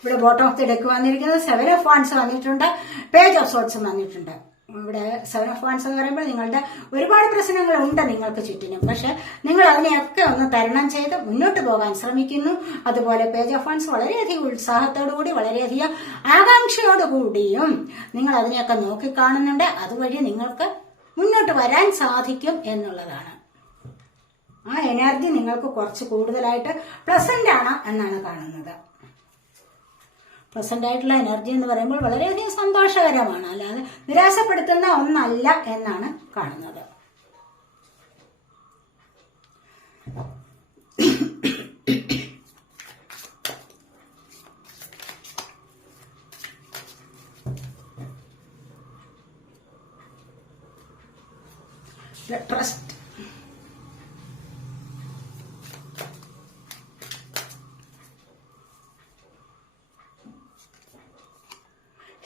ഇവിടെ ബോട്ടം ഓഫ് ദി ഡെക്ക് വന്നിരിക്കുന്നത് സെവൻ ഓഫ് വാൻസ് വന്നിട്ടുണ്ട്, പേജ് ഓഫ് സോർട്സും വന്നിട്ടുണ്ട്. ഇവിടെ സെവൻ ഓഫ് വാൻസ് എന്ന് പറയുമ്പോൾ നിങ്ങളുടെ ഒരുപാട് പ്രശ്നങ്ങളുണ്ട് നിങ്ങൾക്ക് ചുറ്റിനും, പക്ഷെ നിങ്ങൾ അതിനെയൊക്കെ ഒന്ന് തരണം ചെയ്ത് മുന്നോട്ട് പോകാൻ ശ്രമിക്കുന്നു. അതുപോലെ പേജ് ഓഫ് വാൻസ് വളരെയധികം ഉത്സാഹത്തോടുകൂടി വളരെയധികം ആകാംക്ഷയോടുകൂടിയും നിങ്ങൾ അതിനെയൊക്കെ നോക്കിക്കാണുന്നുണ്ട്. അതുവഴി നിങ്ങൾക്ക് മുന്നോട്ട് വരാൻ സാധിക്കും എന്നുള്ളതാണ്. ആ എനർജി നിങ്ങൾക്ക് കുറച്ച് കൂടുതലായിട്ട് പ്ലസന്റ് ആണ് എന്നാണ് കാണുന്നത്. പ്രസന്റ് ആയിട്ടുള്ള എനർജി എന്ന് പറയുമ്പോൾ വളരെയധികം സന്തോഷകരമാണ്, അല്ലാതെ നിരാശപ്പെടുത്തുന്ന ഒന്നല്ല എന്നാണ് കാണുന്നത്. Trust,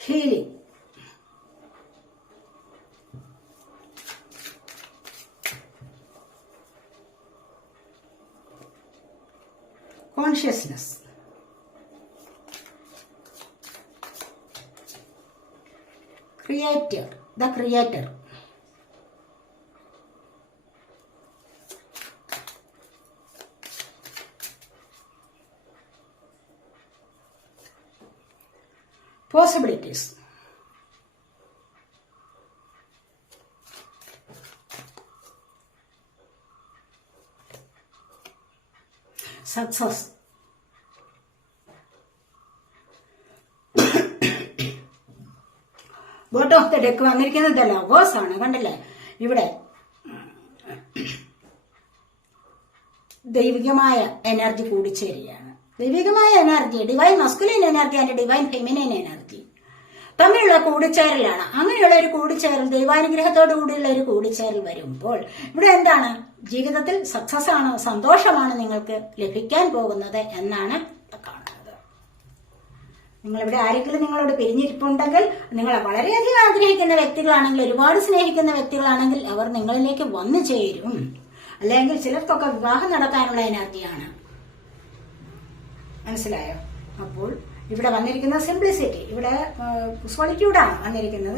healing, consciousness, creator, the creator, possibilities, success, bottom of the deck വന്നിരിക്കുന്നത് ലവേഴ്സ് ആണ്. കണ്ടല്ലേ, ഇവിടെ ദൈവികമായ എനർജി കൂടിച്ചേരുകയാണ്. ദൈവികമായ energy, divine masculine energy and divine feminine energy തമ്മിലുള്ള കൂടിച്ചേരലാണ്. അങ്ങനെയുള്ള ഒരു കൂടിച്ചേരൽ, ദൈവാനുഗ്രഹത്തോടു കൂടിയുള്ള ഒരു കൂടിച്ചേരൽ വരുമ്പോൾ ഇവിടെ എന്താണ്, ജീവിതത്തിൽ സക്സസ് ആണ്, സന്തോഷമാണ് നിങ്ങൾക്ക് ലഭിക്കാൻ പോകുന്നത് എന്നാണ് കാണുന്നത്. നിങ്ങളിവിടെ ആരെങ്കിലും നിങ്ങളോട് പിരിഞ്ഞിരിപ്പുണ്ടെങ്കിൽ, നിങ്ങൾ വളരെയധികം ആഗ്രഹിക്കുന്ന വ്യക്തികളാണെങ്കിൽ, ഒരുപാട് സ്നേഹിക്കുന്ന വ്യക്തികളാണെങ്കിൽ അവർ നിങ്ങളിലേക്ക് വന്നു ചേരും. അല്ലെങ്കിൽ ചിലർക്കൊക്കെ വിവാഹം നടത്താനുള്ള എനർജിയാണ്. മനസ്സിലായോ? അപ്പോൾ ഇവിടെ വന്നിരിക്കുന്നത് സിംപ്ലിസിറ്റി, ഇവിടെ സോളിറ്റ്യൂഡാണ് വന്നിരിക്കുന്നത്.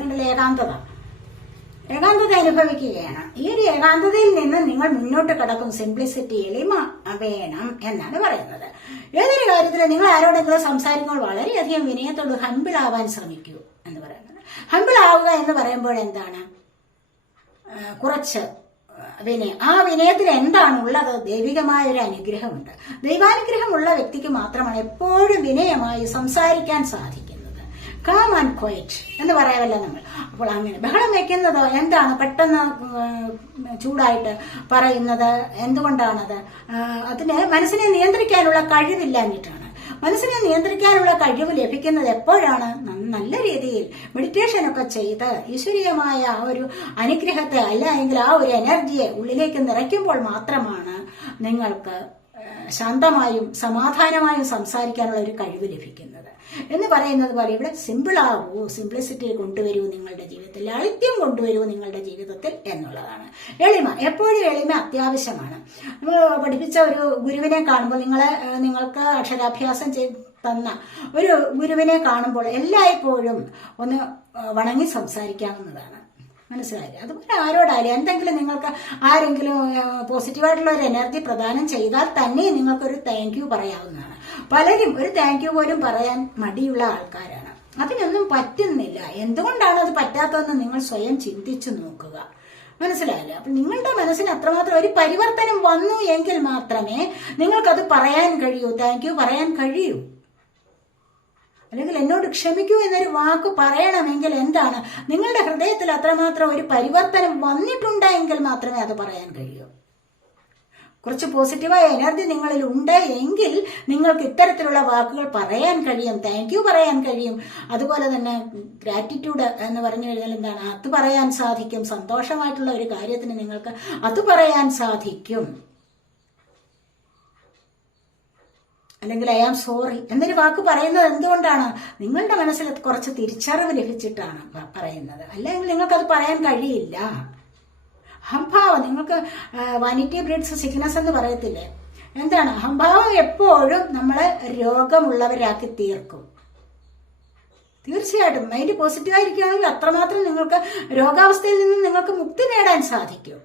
ഏകാന്തത അനുഭവിക്കുകയാണ്. ഈ ഒരു ഏകാന്തതയിൽ നിന്ന് നിങ്ങൾ മുന്നോട്ട് കടക്കും. സിംപ്ലിസിറ്റി, എളിമ വേണം എന്നാണ് പറയുന്നത്. ഏതൊരു കാര്യത്തിലും നിങ്ങൾ ആരോടെങ്കിലും സംസാരിക്കുമ്പോൾ വളരെയധികം വിനയത്തോട് ഹമ്പിൾ ആവാൻ ശ്രമിക്കൂ എന്ന് പറയുന്നത്. ഹമ്പിൾ ആവുക എന്ന് പറയുമ്പോൾ എന്താണ്, കുറച്ച് വിനയം. ആ വിനയത്തിൽ എന്താണ് ഉള്ളത്? ദൈവികമായ ഒരു അനുഗ്രഹമുണ്ട്. ദൈവാനുഗ്രഹമുള്ള വ്യക്തിക്ക് മാത്രമാണ് എപ്പോഴും വിനയമായി സംസാരിക്കാൻ സാധിക്കുന്നത്. കാം ആൻഡ് ക്വയറ്റ് എന്ന് പറയാമല്ലോ നമ്മൾ. അപ്പോൾ അങ്ങനെ ബഹളം വെക്കുന്നത് എന്താണ്, പെട്ടെന്ന് ചൂടായിട്ട് പറയുന്നത് എന്തുകൊണ്ടാണത്? അതിന് മനസ്സിനെ നിയന്ത്രിക്കാനുള്ള കഴിവില്ലാഞ്ഞിട്ടാണ്. മനസ്സിനെ നിയന്ത്രിക്കാനുള്ള കഴിവ് ലഭിക്കുന്നത് എപ്പോഴാണ്? നല്ല രീതിയിൽ മെഡിറ്റേഷൻ ഒക്കെ ചെയ്ത് ഈശ്വരീയമായ ആ ഒരു അനുഗ്രഹത്തെ അല്ലെങ്കിൽ ആ ഒരു എനർജിയെ ഉള്ളിലേക്ക് നിറയ്ക്കുമ്പോൾ മാത്രമാണ് നിങ്ങൾക്ക് ശാന്തമായും സമാധാനമായും സംസാരിക്കാനുള്ള ഒരു കഴിവ് ലഭിക്കുന്നത്. എന്ന് പറയുന്നത് പോലെ ഇവിടെ സിമ്പിളാവൂ, സിംപ്ലിസിറ്റി കൊണ്ടുവരൂ നിങ്ങളുടെ ജീവിതത്തിൽ, ലാളിത്യം കൊണ്ടുവരൂ നിങ്ങളുടെ ജീവിതത്തിൽ എന്നുള്ളതാണ്. എളിമ, എപ്പോഴും എളിമ അത്യാവശ്യമാണ്. നമ്മൾ പഠിപ്പിച്ച ഒരു ഗുരുവിനെ കാണുമ്പോൾ, നിങ്ങൾക്ക് അക്ഷരാഭ്യാസം തന്ന ഒരു ഗുരുവിനെ കാണുമ്പോൾ എല്ലായ്പ്പോഴും ഒന്ന് വണങ്ങി സംസാരിക്കാവുന്നതാണ്. മനസ്സിലായില്ലേ? അതുപോലെ ആരോടായാലും എന്തെങ്കിലും നിങ്ങൾക്ക് ആരെങ്കിലും പോസിറ്റീവായിട്ടുള്ള ഒരു എനർജി പ്രദാനം ചെയ്താൽ തന്നെ നിങ്ങൾക്കൊരു താങ്ക് യു പറയാവുന്നതാണ്. പലരും ഒരു താങ്ക് യു പോലും പറയാൻ മടിയുള്ള ആൾക്കാരാണ്. അതിനൊന്നും പറ്റുന്നില്ല. എന്തുകൊണ്ടാണ് അത് പറ്റാത്തതെന്ന് നിങ്ങൾ സ്വയം ചിന്തിച്ചു നോക്കുക. മനസ്സിലായില്ലേ? അപ്പൊ നിങ്ങളുടെ മനസ്സിന് അത്രമാത്രം ഒരു പരിവർത്തനം വന്നു എങ്കിൽ മാത്രമേ നിങ്ങൾക്കത് പറയാൻ കഴിയൂ, താങ്ക് യു പറയാൻ കഴിയൂ. അല്ലെങ്കിൽ എന്നോട് ക്ഷമിക്കൂ എന്നൊരു വാക്ക് പറയണമെങ്കിൽ എന്താണ്, നിങ്ങളുടെ ഹൃദയത്തിൽ അത്രമാത്രം ഒരു പരിവർത്തനം വന്നിട്ടുണ്ടെങ്കിൽ മാത്രമേ അത് പറയാൻ കഴിയൂ. കുറച്ച് പോസിറ്റീവായ എനർജി നിങ്ങളിൽ ഉണ്ട് എങ്കിൽ നിങ്ങൾക്ക് ഇത്തരത്തിലുള്ള വാക്കുകൾ പറയാൻ കഴിയും, താങ്ക് യു പറയാൻ കഴിയും. അതുപോലെ തന്നെ ഗ്രാറ്റിറ്റ്യൂഡ് എന്ന് പറഞ്ഞു കഴിഞ്ഞാൽ എന്താണ്, അത് പറയാൻ സാധിക്കും. സന്തോഷമായിട്ടുള്ള ഒരു കാര്യത്തിന് നിങ്ങൾക്ക് അത് പറയാൻ സാധിക്കും. അല്ലെങ്കിൽ ഐ ആം സോറി എന്നൊരു വാക്ക് പറയുന്നത് എന്തുകൊണ്ടാണ്? നിങ്ങളുടെ മനസ്സിൽ കുറച്ച് തിരിച്ചറിവ് ലഭിച്ചിട്ടാണ് പറയുന്നത്. അല്ലെങ്കിൽ നിങ്ങൾക്കത് പറയാൻ കഴിയില്ല. അഹംഭാവം, നിങ്ങൾക്ക് വാനിറ്റി ബ്രീഡ്സ് സിക്നസ് എന്ന് പറയത്തില്ലേ? എന്താണ് അഹംഭാവം? എപ്പോഴും നമ്മളെ രോഗമുള്ളവരാക്കി തീർക്കും. തീർച്ചയായിട്ടും മൈൻഡ് പോസിറ്റീവായിരിക്കുകയാണെങ്കിൽ അത്രമാത്രം നിങ്ങൾക്ക് രോഗാവസ്ഥയിൽ നിന്ന് നിങ്ങൾക്ക് മുക്തി നേടാൻ സാധിക്കും.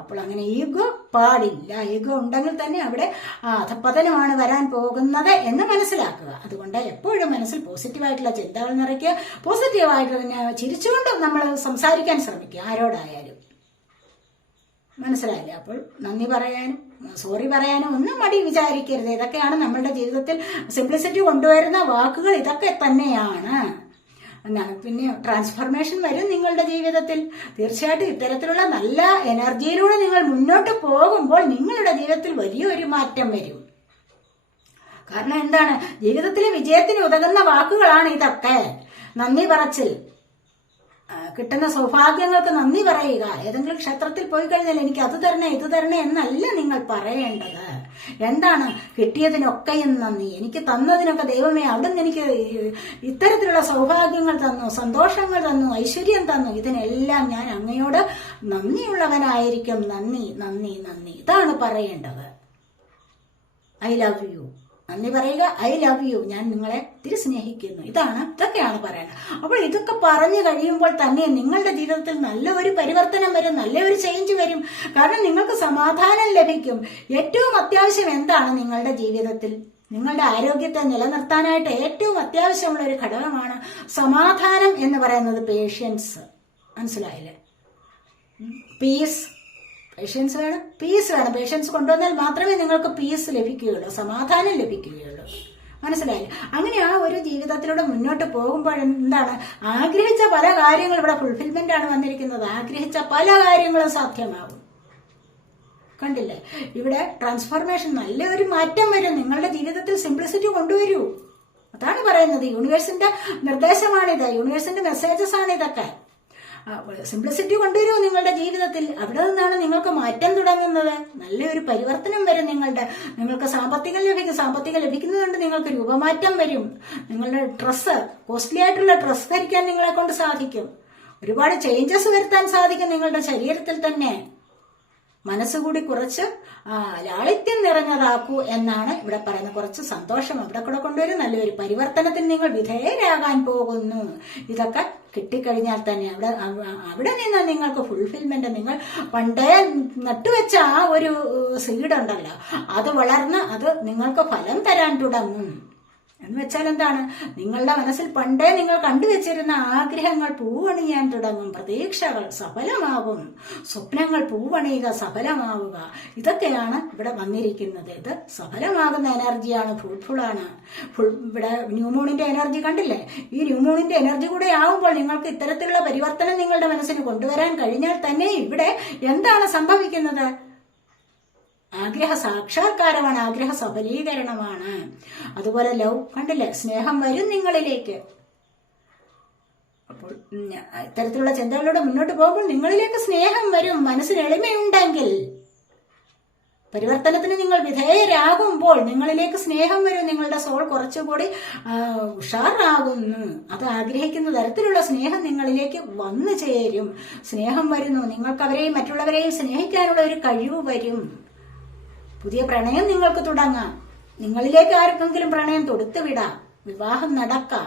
അപ്പോൾ അങ്ങനെ ഈഗോ പാടില്ല. ഈഗോ ഉണ്ടെങ്കിൽ തന്നെ അവിടെ അധപ്പതനമാണ് വരാൻ പോകുന്നത് എന്ന് മനസ്സിലാക്കുക. അതുകൊണ്ട് എപ്പോഴും മനസ്സിൽ പോസിറ്റീവായിട്ടുള്ള ചിന്തകൾ നിറയ്ക്കുക, പോസിറ്റീവായിട്ട് തന്നെ ചിരിച്ചുകൊണ്ട് നമ്മൾ സംസാരിക്കാൻ ശ്രമിക്കുക ആരോടായാലും. മനസ്സിലായില്ലേ? അപ്പോൾ നന്ദി പറയാനും സോറി പറയാനും ഒന്നും മടി വിചാരിക്കരുത്. ഇതൊക്കെയാണ് നമ്മളുടെ ജീവിതത്തിൽ സിംപ്ലിസിറ്റി കൊണ്ടുവരുന്ന വാക്കുകൾ. ഇതൊക്കെ തന്നെയാണ് എന്നാണ്. പിന്നെ ട്രാൻസ്ഫർമേഷൻ വരും നിങ്ങളുടെ ജീവിതത്തിൽ. തീർച്ചയായിട്ടും ഇത്തരത്തിലുള്ള നല്ല എനർജിയിലൂടെ നിങ്ങൾ മുന്നോട്ട് പോകുമ്പോൾ നിങ്ങളുടെ ജീവിതത്തിൽ വലിയൊരു മാറ്റം വരും. കാരണം എന്താണ്, ജീവിതത്തിലെ വിജയത്തിന് ഉതകുന്ന വാക്കുകളാണ് ഇതൊക്കെ. നന്ദി പറച്ചിൽ, കിട്ടുന്ന സൗഭാഗ്യങ്ങൾക്ക് നന്ദി പറയുക. ഏതെങ്കിലും ക്ഷേത്രത്തിൽ പോയി കഴിഞ്ഞാൽ എനിക്ക് അത് തരണേ ഇത് തരണേ എന്നല്ല നിങ്ങൾ പറയേണ്ടത്. എന്താണ്, കിട്ടിയതിനൊക്കെയും നന്ദി, എനിക്ക് തന്നതിനൊക്കെ ദൈവമേ അവിടുന്ന് എനിക്ക് ഇത്തരത്തിലുള്ള സൗഭാഗ്യങ്ങൾ തന്നു, സന്തോഷങ്ങൾ തന്നു, ഐശ്വര്യം തന്നു, ഇതിനെല്ലാം ഞാൻ അങ്ങയോട് നന്ദിയുള്ളവനായിരിക്കും. നന്ദി നന്ദി നന്ദി, ഇതാണ് പറയേണ്ടത്. ഐ ലവ് യു, നന്ദി പറയുക. ഐ ലവ് യു, ഞാൻ നിങ്ങളെ ഒത്തിരി സ്നേഹിക്കുന്നു. ഇതൊക്കെയാണ് പറയേണ്ടത്. അപ്പോൾ ഇതൊക്കെ പറഞ്ഞു കഴിയുമ്പോൾ തന്നെ നിങ്ങളുടെ ജീവിതത്തിൽ നല്ല ഒരു പരിവർത്തനം വരും, നല്ല ഒരു ചേഞ്ച് വരും. കാരണം നിങ്ങൾക്ക് സമാധാനം ലഭിക്കും. ഏറ്റവും അത്യാവശ്യം എന്താണ് നിങ്ങളുടെ ജീവിതത്തിൽ? നിങ്ങളുടെ ആരോഗ്യത്തെ നിലനിർത്താനായിട്ട് ഏറ്റവും അത്യാവശ്യമുള്ള ഒരു ഘടകമാണ് സമാധാനം എന്ന് പറയുന്നത്. പേഷ്യൻസ്, മനസ്സിലായില്ലേ? പീസ്, പേഷ്യൻസ് വേണം, പീസ് വേണം. പേഷ്യൻസ് കൊണ്ടുവന്നാൽ മാത്രമേ നിങ്ങൾക്ക് പീസ് ലഭിക്കുകയുള്ളൂ, സമാധാനം ലഭിക്കുകയുള്ളൂ. മനസ്സിലായില്ലേ? അങ്ങനെ ആ ഒരു ജീവിതത്തിലൂടെ മുന്നോട്ട് പോകുമ്പോൾ എന്താണ്, ആഗ്രഹിച്ച പല കാര്യങ്ങളും ഇവിടെ ഫുൾഫിൽമെന്റ് ആണ് വന്നിരിക്കുന്നത്. ആഗ്രഹിച്ച പല കാര്യങ്ങളും സാധ്യമാകും. കണ്ടില്ലേ? ഇവിടെ ട്രാൻസ്ഫോർമേഷൻ, നല്ലൊരു മാറ്റം വരും. നിങ്ങളുടെ ജീവിതത്തിൽ സിംപ്ലിസിറ്റി കൊണ്ടുവരൂ. അതാണ് പറയുന്നത്. യൂണിവേഴ്സിന്റെ നിർദ്ദേശമാണിത്, യൂണിവേഴ്സിന്റെ മെസ്സേജസ് ആണ് ഇതൊക്കെ. സിംപ്ലിസിറ്റി കൊണ്ടുവരൂ നിങ്ങളുടെ ജീവിതത്തിൽ. അവിടെ നിന്നാണ് നിങ്ങൾക്ക് മാറ്റം തുടങ്ങുന്നത്. നല്ലൊരു പരിവർത്തനം വരും. നിങ്ങൾക്ക് സാമ്പത്തികം ലഭിക്കും. സാമ്പത്തികം ലഭിക്കുന്നതുകൊണ്ട് നിങ്ങൾക്ക് രൂപമാറ്റം വരും. നിങ്ങളുടെ ഡ്രസ്സ്, കോസ്റ്റ്ലി ആയിട്ടുള്ള ഡ്രസ്സ് ധരിക്കാൻ നിങ്ങളെ കൊണ്ട് സാധിക്കും. ഒരുപാട് ചേഞ്ചസ് വരുത്താൻ സാധിക്കും നിങ്ങളുടെ ശരീരത്തിൽ തന്നെ. മനസ്സുകൂടി കുറച്ച് ലാളിത്യം നിറഞ്ഞതാക്കൂ എന്നാണ് ഇവിടെ പറയുന്നത്. കുറച്ച് സന്തോഷം ഇവിടെ കൂടെ കൊണ്ടുവരും. നല്ലൊരു പരിവർത്തനത്തിന് നിങ്ങൾ വിധേയരാകാൻ പോകുന്നു. ഇതൊക്കെ കിട്ടിക്കഴിഞ്ഞാൽ തന്നെ അവിടെ നിന്ന് നിങ്ങൾക്ക് ഫുൾഫിൽമെന്റ്, നിങ്ങൾ പണ്ടേ നട്ടുവെച്ച ആ ഒരു സീഡ് ഉണ്ടല്ലോ, അത് വളർന്ന് അത് നിങ്ങൾക്ക് ഫലം തരാൻ തുടങ്ങും. എന്ന് വെച്ചാൽ എന്താണ്, നിങ്ങളുടെ മനസ്സിൽ പണ്ടേ നിങ്ങൾ കണ്ടുവച്ചിരുന്ന ആഗ്രഹങ്ങൾ പൂവണിയാൻ തുടങ്ങും. പ്രതീക്ഷകൾ സഫലമാകും. സ്വപ്നങ്ങൾ പൂവണിയുക, സഫലമാവുക. ഇതൊക്കെയാണ് ഇവിടെ വന്നിരിക്കുന്നത്. ഇത് സഫലമാകുന്ന എനർജിയാണ്, ഫ്രൂട്ട്ഫുൾ ആണ്. ഇവിടെ ന്യൂമൂണിന്റെ എനർജി കണ്ടില്ലേ? ഈ ന്യൂമൂണിന്റെ എനർജി കൂടെ ആവുമ്പോൾ നിങ്ങൾക്ക് ഇത്തരത്തിലുള്ള പരിവർത്തനം നിങ്ങളുടെ മനസ്സിന് കൊണ്ടുവരാൻ കഴിഞ്ഞാൽ തന്നെ ഇവിടെ എന്താണ് സംഭവിക്കുന്നത്? ആഗ്രഹ സാക്ഷാത്കാരമാണ്, ആഗ്രഹ സഫലീകരണമാണ്. അതുപോലെ ലവ് കണ്ടില്ലേ? സ്നേഹം വരും നിങ്ങളിലേക്ക്. അപ്പോൾ ഇത്തരത്തിലുള്ള ചിന്തകളിലൂടെ മുന്നോട്ട് പോകുമ്പോൾ നിങ്ങളിലേക്ക് സ്നേഹം വരും. മനസ്സിന് എളിമയുണ്ടെങ്കിൽ പരിവർത്തനത്തിന് നിങ്ങൾ വിധേയരാകുമ്പോൾ നിങ്ങളിലേക്ക് സ്നേഹം വരും. നിങ്ങളുടെ സോൾ കുറച്ചുകൂടി ഉഷാറാകുന്നു. അത് ആഗ്രഹിക്കുന്ന തരത്തിലുള്ള സ്നേഹം നിങ്ങളിലേക്ക് വന്നു ചേരും. സ്നേഹം വരുന്നു. നിങ്ങൾക്ക് അവരെയും മറ്റുള്ളവരെയും സ്നേഹിക്കാനുള്ള ഒരു കഴിവ് വരും. പുതിയ പ്രണയം നിങ്ങൾക്ക് തുടങ്ങാം. നിങ്ങളിലേക്ക് ആർക്കെങ്കിലും പ്രണയം തൊടുത്തുവിടാം. വിവാഹം നടക്കാം.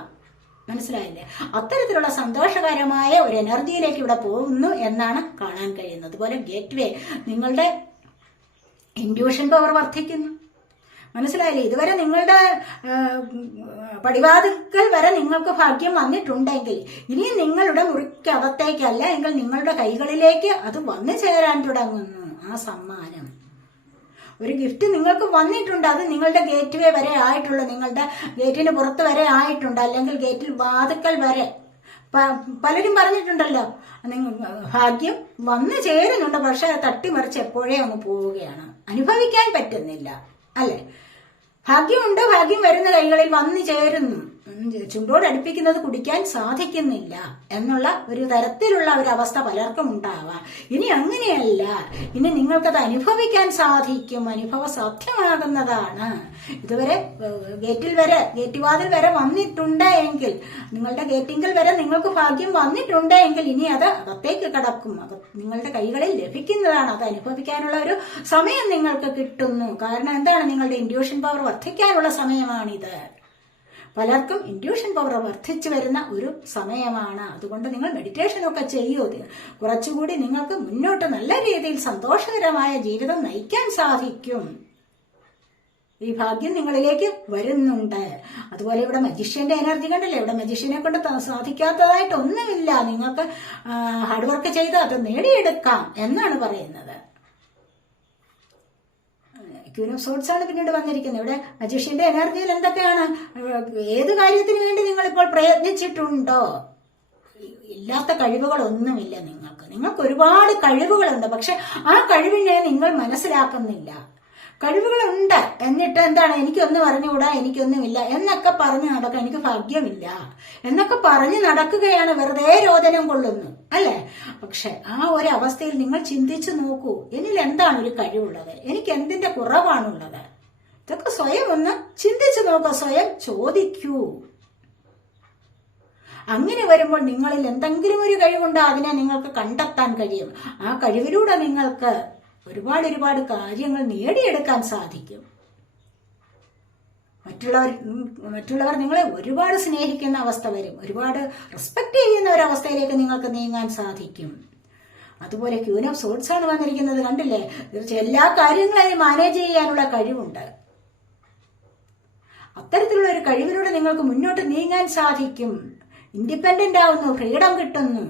മനസ്സിലായില്ലേ? അത്തരത്തിലുള്ള സന്തോഷകരമായ ഒരു എനർജിയിലേക്ക് ഇവിടെ പോകുന്നു എന്നാണ് കാണാൻ കഴിയുന്നത്. അതുപോലെ ഗേറ്റ് വേ, നിങ്ങളുടെ ഇൻഡ്യൂഷൻ പവർ വർദ്ധിക്കുന്നു. മനസ്സിലായില്ലേ? ഇതുവരെ നിങ്ങളുടെ പടിവാതിൽക്കൽ വരെ നിങ്ങൾക്ക് ഭാഗ്യം വന്നിട്ടുണ്ടെങ്കിൽ ഇനി നിങ്ങളുടെ മുറിക്കകത്തേക്കല്ല എങ്കിൽ നിങ്ങളുടെ കൈകളിലേക്ക് അത് വന്നു ചേരാൻ തുടങ്ങുന്നു. ആ സമ്മാനം, ഒരു ഗിഫ്റ്റ് നിങ്ങൾക്ക് വന്നിട്ടുണ്ട്. അത് നിങ്ങളുടെ ഗേറ്റ് വേ വരെ ആയിട്ടുള്ള, നിങ്ങളുടെ ഗേറ്റിന് പുറത്ത് വരെ ആയിട്ടുണ്ട്, അല്ലെങ്കിൽ ഗേറ്റിൽ വാതിക്കൽ വരെ. പലരും പറഞ്ഞിട്ടുണ്ടല്ലോ ഭാഗ്യം വന്നു ചേരുന്നുണ്ട്, പക്ഷെ തട്ടിമറിച്ച് എപ്പോഴേ അങ്ങ് പോവുകയാണ്, അനുഭവിക്കാൻ പറ്റുന്നില്ല. അല്ലെ? ഭാഗ്യമുണ്ട്, ഭാഗ്യം വരുന്ന കൈകളിൽ വന്നു ചേരുന്നു, ചുണ്ടോട് അടുപ്പിക്കുന്നത് കുടിക്കാൻ സാധിക്കുന്നില്ല എന്നുള്ള ഒരു തരത്തിലുള്ള ഒരു അവസ്ഥ പലർക്കും ഉണ്ടാവാം. ഇനി അങ്ങനെയല്ല, ഇനി നിങ്ങൾക്കത് അനുഭവിക്കാൻ സാധിക്കും, അനുഭവ സാധ്യമാകുന്നതാണ്. ഇതുവരെ ഗേറ്റ് വാതിൽ വരെ വന്നിട്ടുണ്ട് എങ്കിൽ, നിങ്ങളുടെ ഗേറ്റിങ്കൽ വരെ നിങ്ങൾക്ക് ഭാഗ്യം വന്നിട്ടുണ്ട് എങ്കിൽ ഇനി അത് അകത്തേക്ക് കടക്കും, നിങ്ങളുടെ കൈകളിൽ ലഭിക്കുന്നതാണ്. അത് അനുഭവിക്കാനുള്ള ഒരു സമയം നിങ്ങൾക്ക് കിട്ടുന്നു. കാരണം എന്താണ്? നിങ്ങളുടെ ഇൻഡ്യൂഷൻ പവർ വർദ്ധിക്കാനുള്ള സമയമാണിത്. പലർക്കും ഇൻഡ്യൂഷൻ പവർ വർദ്ധിച്ചു വരുന്ന ഒരു സമയമാണ്. അതുകൊണ്ട് നിങ്ങൾ മെഡിറ്റേഷനൊക്കെ ചെയ്യൂ. കുറച്ചുകൂടി നിങ്ങൾക്ക് മുന്നോട്ട് നല്ല രീതിയിൽ സന്തോഷകരമായ ജീവിതം നയിക്കാൻ സാധിക്കും. ഈ ഭാഗ്യം നിങ്ങളിലേക്ക് വരുന്നുണ്ട്. അതുപോലെ ഇവിടെ മജീഷ്യന്റെ എനർജി കണ്ടില്ലേ? ഇവിടെ മജീഷ്യനെ കൊണ്ട് സാധിക്കാത്തതായിട്ട് ഒന്നുമില്ല. നിങ്ങൾക്ക് ഹാർഡ് വർക്ക് ചെയ്ത് അത് നേടിയെടുക്കാം എന്നാണ് പറയുന്നത്. ക്വീൻ ഓഫ് സോർട്സ് ആണ് പിന്നീട് വന്നിരിക്കുന്നത്. ഇവിടെ മജീഷ്യന്റെ എനർജിയിൽ എന്തൊക്കെയാണ്? ഏത് കാര്യത്തിന് വേണ്ടി നിങ്ങൾ ഇപ്പോൾ പ്രയത്നിച്ചിട്ടുണ്ടോ? ഇല്ലാത്ത കഴിവുകളൊന്നുമില്ല നിങ്ങൾക്ക് ഒരുപാട് കഴിവുകളുണ്ട്. പക്ഷെ ആ കഴിവിനെ നിങ്ങൾ മനസ്സിലാക്കുന്നില്ല. കഴിവുകളുണ്ട്, എന്നിട്ട് എന്താണ്? എനിക്കൊന്നും അറിഞ്ഞുകൂടാ, എനിക്കൊന്നുമില്ല എന്നൊക്കെ പറഞ്ഞ് നടക്കാം, എനിക്ക് ഭാഗ്യമില്ല എന്നൊക്കെ പറഞ്ഞ് നടക്കുകയാണ്, വെറുതെ രോദനം കൊള്ളുന്നു, അല്ലെ? പക്ഷെ ആ ഒരു അവസ്ഥയിൽ നിങ്ങൾ ചിന്തിച്ചു നോക്കൂ, എന്നിൽ എന്താണ് ഒരു കഴിവുള്ളത്, എനിക്ക് എന്തിന്റെ കുറവാണുള്ളത്? ഇതൊക്കെ സ്വയം ഒന്ന് ചിന്തിച്ചു നോക്കുക, സ്വയം ചോദിക്കൂ. അങ്ങനെ വരുമ്പോൾ നിങ്ങളിൽ എന്തെങ്കിലും ഒരു കഴിവുണ്ടോ അതിനെ നിങ്ങൾക്ക് കണ്ടെത്താൻ കഴിയും. ആ കഴിവിലൂടെ നിങ്ങൾക്ക് ഒരുപാട് കാര്യങ്ങൾ നേടിയെടുക്കാൻ സാധിക്കും. മറ്റുള്ളവർ നിങ്ങളെ ഒരുപാട് സ്നേഹിക്കുന്ന അവസ്ഥ വരും, ഒരുപാട് റെസ്പെക്ട് ചെയ്യുന്ന ഒരവസ്ഥയിലേക്ക് നിങ്ങൾക്ക് നീങ്ങാൻ സാധിക്കും. അതുപോലെ ക്വീൻ ഓഫ് സോർട്സ് ആണ് വന്നിരിക്കുന്നത്, കണ്ടില്ലേ? എല്ലാ കാര്യങ്ങളെയും മാനേജ് ചെയ്യാനുള്ള കഴിവുണ്ട്. അത്തരത്തിലുള്ള ഒരു കഴിവിലൂടെ നിങ്ങൾക്ക് മുന്നോട്ട് നീങ്ങാൻ സാധിക്കും. ഇൻഡിപെൻഡന്റ് ആവുന്നു, ഫ്രീഡം കിട്ടുന്നു,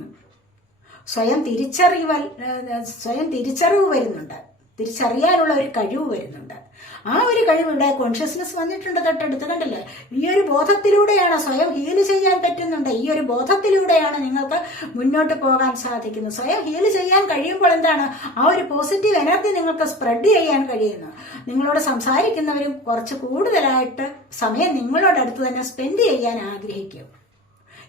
സ്വയം തിരിച്ചറിവ് വരുന്നുണ്ട്, തിരിച്ചറിയാനുള്ള ഒരു കഴിവ് വരുന്നുണ്ട്. ആ ഒരു കഴിവ് ഇവിടെ കോൺഷ്യസ്നെസ് വന്നിട്ടുണ്ട് തൊട്ടടുത്ത്, കണ്ടില്ലേ? ഈ ഒരു ബോധത്തിലൂടെയാണ് സ്വയം ഹീൽ ചെയ്യാൻ പറ്റുന്നുണ്ട്. ഈ ഒരു ബോധത്തിലൂടെയാണ് നിങ്ങൾക്ക് മുന്നോട്ട് പോകാൻ സാധിക്കുന്നത്. സ്വയം ഹീൽ ചെയ്യാൻ കഴിയുമ്പോൾ എന്താണ്? ആ ഒരു പോസിറ്റീവ് എനർജി നിങ്ങൾക്ക് സ്പ്രെഡ് ചെയ്യാൻ കഴിയുന്നു. നിങ്ങളോട് സംസാരിക്കുന്നവരും കുറച്ച് കൂടുതലായിട്ട് സമയം നിങ്ങളോടടുത്ത് തന്നെ സ്പെൻഡ് ചെയ്യാൻ ആഗ്രഹിക്കും.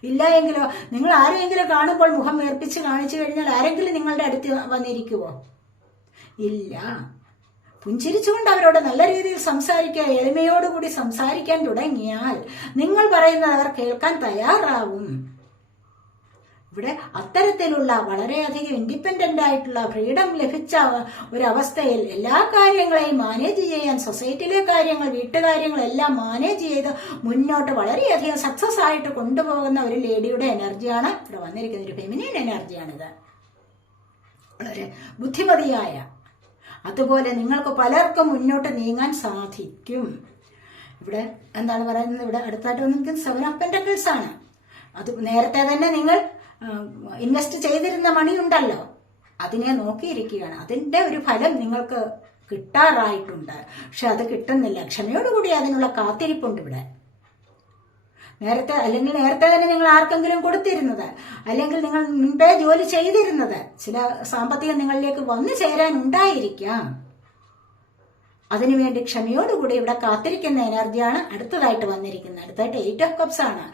ഇല്ല എങ്കിലോ, നിങ്ങൾ ആരെങ്കിലും കാണുമ്പോൾ മുഖം വീർപ്പിച്ച് കാണിച്ചു കഴിഞ്ഞാൽ ആരെങ്കിലും നിങ്ങളുടെ അടുത്ത് വന്നിരിക്കുവോ? ഇല്ല. പുഞ്ചിരിച്ചുകൊണ്ട് അവരോട് നല്ല രീതിയിൽ സംസാരിക്കുക, എളിമയോടുകൂടി സംസാരിക്കാൻ തുടങ്ങിയാൽ നിങ്ങൾ പറയുന്നത് അവർ കേൾക്കാൻ തയ്യാറാവും. ഇവിടെ അത്തരത്തിലുള്ള വളരെയധികം ഇൻഡിപെൻഡന്റ് ആയിട്ടുള്ള ഫ്രീഡം ലഭിച്ച ഒരവസ്ഥയിൽ എല്ലാ കാര്യങ്ങളെയും മാനേജ് ചെയ്യാൻ, സൊസൈറ്റിയിലെ കാര്യങ്ങൾ, വീട്ടുകാര്യങ്ങൾ എല്ലാം മാനേജ് ചെയ്ത് മുന്നോട്ട് വളരെയധികം സക്സസ് ആയിട്ട് കൊണ്ടുപോകുന്ന ഒരു ലേഡിയുടെ എനർജിയാണ് ഇവിടെ വന്നിരിക്കുന്ന. ഒരു ഫെമിനിൻ എനർജിയാണിത്. വളരെ ബുദ്ധിമതിയായ, അതുപോലെ നിങ്ങൾക്ക് പലർക്കും മുന്നോട്ട് നീങ്ങാൻ സാധിക്കും. ഇവിടെ എന്താണ് പറയുന്നത്? ഇവിടെ അടുത്തായിട്ട് വന്നിരിക്കുന്നത് 7 ഓഫ് പെന്റക്കിൾസ് ആണ്. അത് നേരത്തെ തന്നെ നിങ്ങൾ ഇൻവെസ്റ്റ് ചെയ്തിരുന്ന മണി ഉണ്ടല്ലോ, അതിനെ നോക്കിയിരിക്കുകയാണ്. അതിന്റെ ഒരു ഫലം നിങ്ങൾക്ക് കിട്ടാറായിട്ടുണ്ട്. പക്ഷെ അത് കിട്ടുന്നില്ല. ക്ഷമയോടുകൂടി അതിനുള്ള കാത്തിരിപ്പുണ്ട് ഇവിടെ. നേരത്തെ തന്നെ നിങ്ങൾ ആർക്കെങ്കിലും കൊടുത്തിരുന്നത്, അല്ലെങ്കിൽ നിങ്ങൾ മുൻപേ ജോലി ചെയ്തിരുന്നത്, ചില സാമ്പത്തികം നിങ്ങളിലേക്ക് വന്നു ചേരാൻ ഉണ്ടായിരിക്കാം. അതിനുവേണ്ടി ക്ഷമയോടുകൂടി ഇവിടെ കാത്തിരിക്കുന്ന എനർജിയാണ് അടുത്തതായിട്ട് വന്നിരിക്കുന്നത്. അടുത്തായിട്ട് 8 ഓഫ് കപ്സ് ആണ്.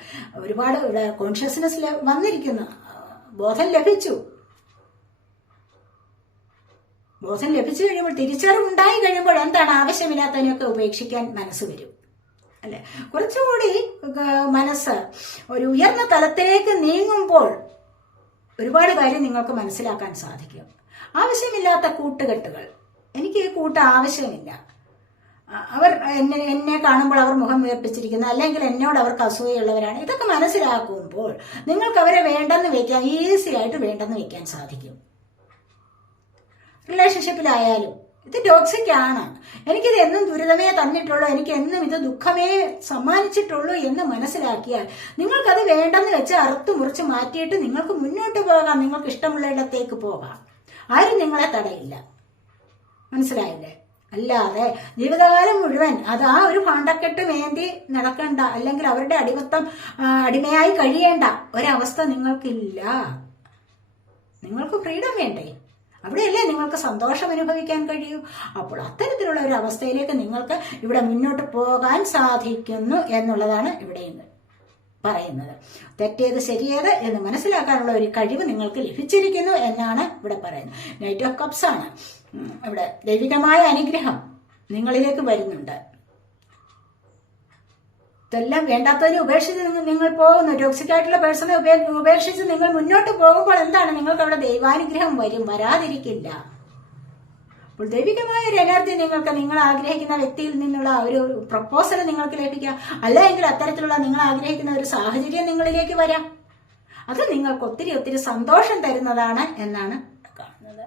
ഒരുപാട് ഇവിടെ കോൺഷ്യസ്നെസ് വന്നിരിക്കുന്നു, ബോധം ലഭിച്ചു. ബോധം ലഭിച്ചു കഴിയുമ്പോൾ, തിരിച്ചറിവുണ്ടായി കഴിയുമ്പോൾ എന്താണ് ആവശ്യമില്ലാത്തതിനൊക്കെ ഉപേക്ഷിക്കാൻ മനസ്സ് വരും, അല്ലെ? കുറച്ചുകൂടി മനസ്സ് ഒരു ഉയർന്ന തലത്തിലേക്ക് നീങ്ങുമ്പോൾ ഒരുപാട് കാര്യം നിങ്ങൾക്ക് മനസ്സിലാക്കാൻ സാധിക്കും. ആവശ്യമില്ലാത്ത കൂട്ടുകെട്ടുകൾ, എനിക്ക് ഈ കൂട്ട് ആവശ്യമില്ല, അവർ എന്നെ കാണുമ്പോൾ അവർ മുഖം വീർപ്പിച്ചിരിക്കുന്നു, അല്ലെങ്കിൽ എന്നോട് അവർക്ക് അസൂയുള്ളവരാണ്, ഇതൊക്കെ മനസ്സിലാക്കുമ്പോൾ നിങ്ങൾക്ക് അവരെ വേണ്ടെന്ന് വെക്കാൻ, ഈസി ആയിട്ട് വേണ്ടെന്ന് വെക്കാൻ സാധിക്കും. റിലേഷൻഷിപ്പിലായാലും ഇത് ടോക്സിക് ആണ്, എനിക്കിത് എന്നും ദുരിതമേ തന്നിട്ടുള്ളൂ, എനിക്ക് എന്നും ഇത് ദുഃഖമേ സമ്മാനിച്ചിട്ടുള്ളൂ എന്ന് മനസ്സിലാക്കിയാൽ നിങ്ങൾക്കത് വേണ്ടെന്ന് വെച്ച് അറുത്തു മുറിച്ച് മാറ്റിയിട്ട് നിങ്ങൾക്ക് മുന്നോട്ട് പോകാം, നിങ്ങൾക്ക് ഇഷ്ടമുള്ളിടത്തേക്ക് പോകാം, ആരും നിങ്ങളെ തടയില്ല. മനസ്സിലായില്ലേ? അല്ലാതെ ജീവിതകാലം മുഴുവൻ അത് ആ ഒരു ഭാണ്ഡക്കെട്ട് വേണ്ടി നടക്കേണ്ട, അല്ലെങ്കിൽ അവരുടെ അടിമയായി കഴിയേണ്ട ഒരവസ്ഥ നിങ്ങൾക്കില്ല. നിങ്ങൾക്ക് ഫ്രീഡം വേണ്ടേ? അവിടെയല്ലേ നിങ്ങൾക്ക് സന്തോഷം അനുഭവിക്കാൻ കഴിയൂ. അപ്പോൾ അത്തരത്തിലുള്ള ഒരു അവസ്ഥയിലേക്ക് നിങ്ങൾക്ക് ഇവിടെ മുന്നോട്ട് പോകാൻ സാധിക്കുന്നു എന്നുള്ളതാണ് ഇവിടെ പറയുന്നത്. തെറ്റേത് ശരിയേത് എന്ന് മനസ്സിലാക്കാനുള്ള ഒരു കഴിവ് നിങ്ങൾക്ക് ലഭിച്ചിരിക്കുന്നു എന്നാണ് ഇവിടെ പറയുന്നത്. നൈറ്റ് ഓഫ് കപ്സ് ആണ് ഇവിടെ. ദൈവികമായ അനുഗ്രഹം നിങ്ങളിലേക്ക് വരുന്നുണ്ട്. ഇതെല്ലാം വേണ്ടാത്തതിനെ ഉപേക്ഷിച്ച് നിങ്ങൾ പോകുന്നു. ടോക്സിക് ആയിട്ടുള്ള പേഴ്സണെ ഉപേക്ഷിച്ച് നിങ്ങൾ മുന്നോട്ട് പോകുമ്പോൾ എന്താണ്, നിങ്ങൾക്ക് അവിടെ ദൈവാനുഗ്രഹം വരും, വരാതിരിക്കില്ല. അപ്പോൾ ദൈവികമായ ഒരു എനർജി നിങ്ങൾക്ക്, നിങ്ങൾ ആഗ്രഹിക്കുന്ന വ്യക്തിയിൽ നിന്നുള്ള ഒരു പ്രപ്പോസൽ നിങ്ങൾക്ക് ലഭിക്കാം, അല്ലെങ്കിൽ അത്തരത്തിലുള്ള നിങ്ങൾ ആഗ്രഹിക്കുന്ന ഒരു സാഹചര്യം നിങ്ങളിലേക്ക് വരാം. അത് നിങ്ങൾക്ക് ഒത്തിരി ഒത്തിരി സന്തോഷം തരുന്നതാണ് എന്നാണ് കാണുന്നത്.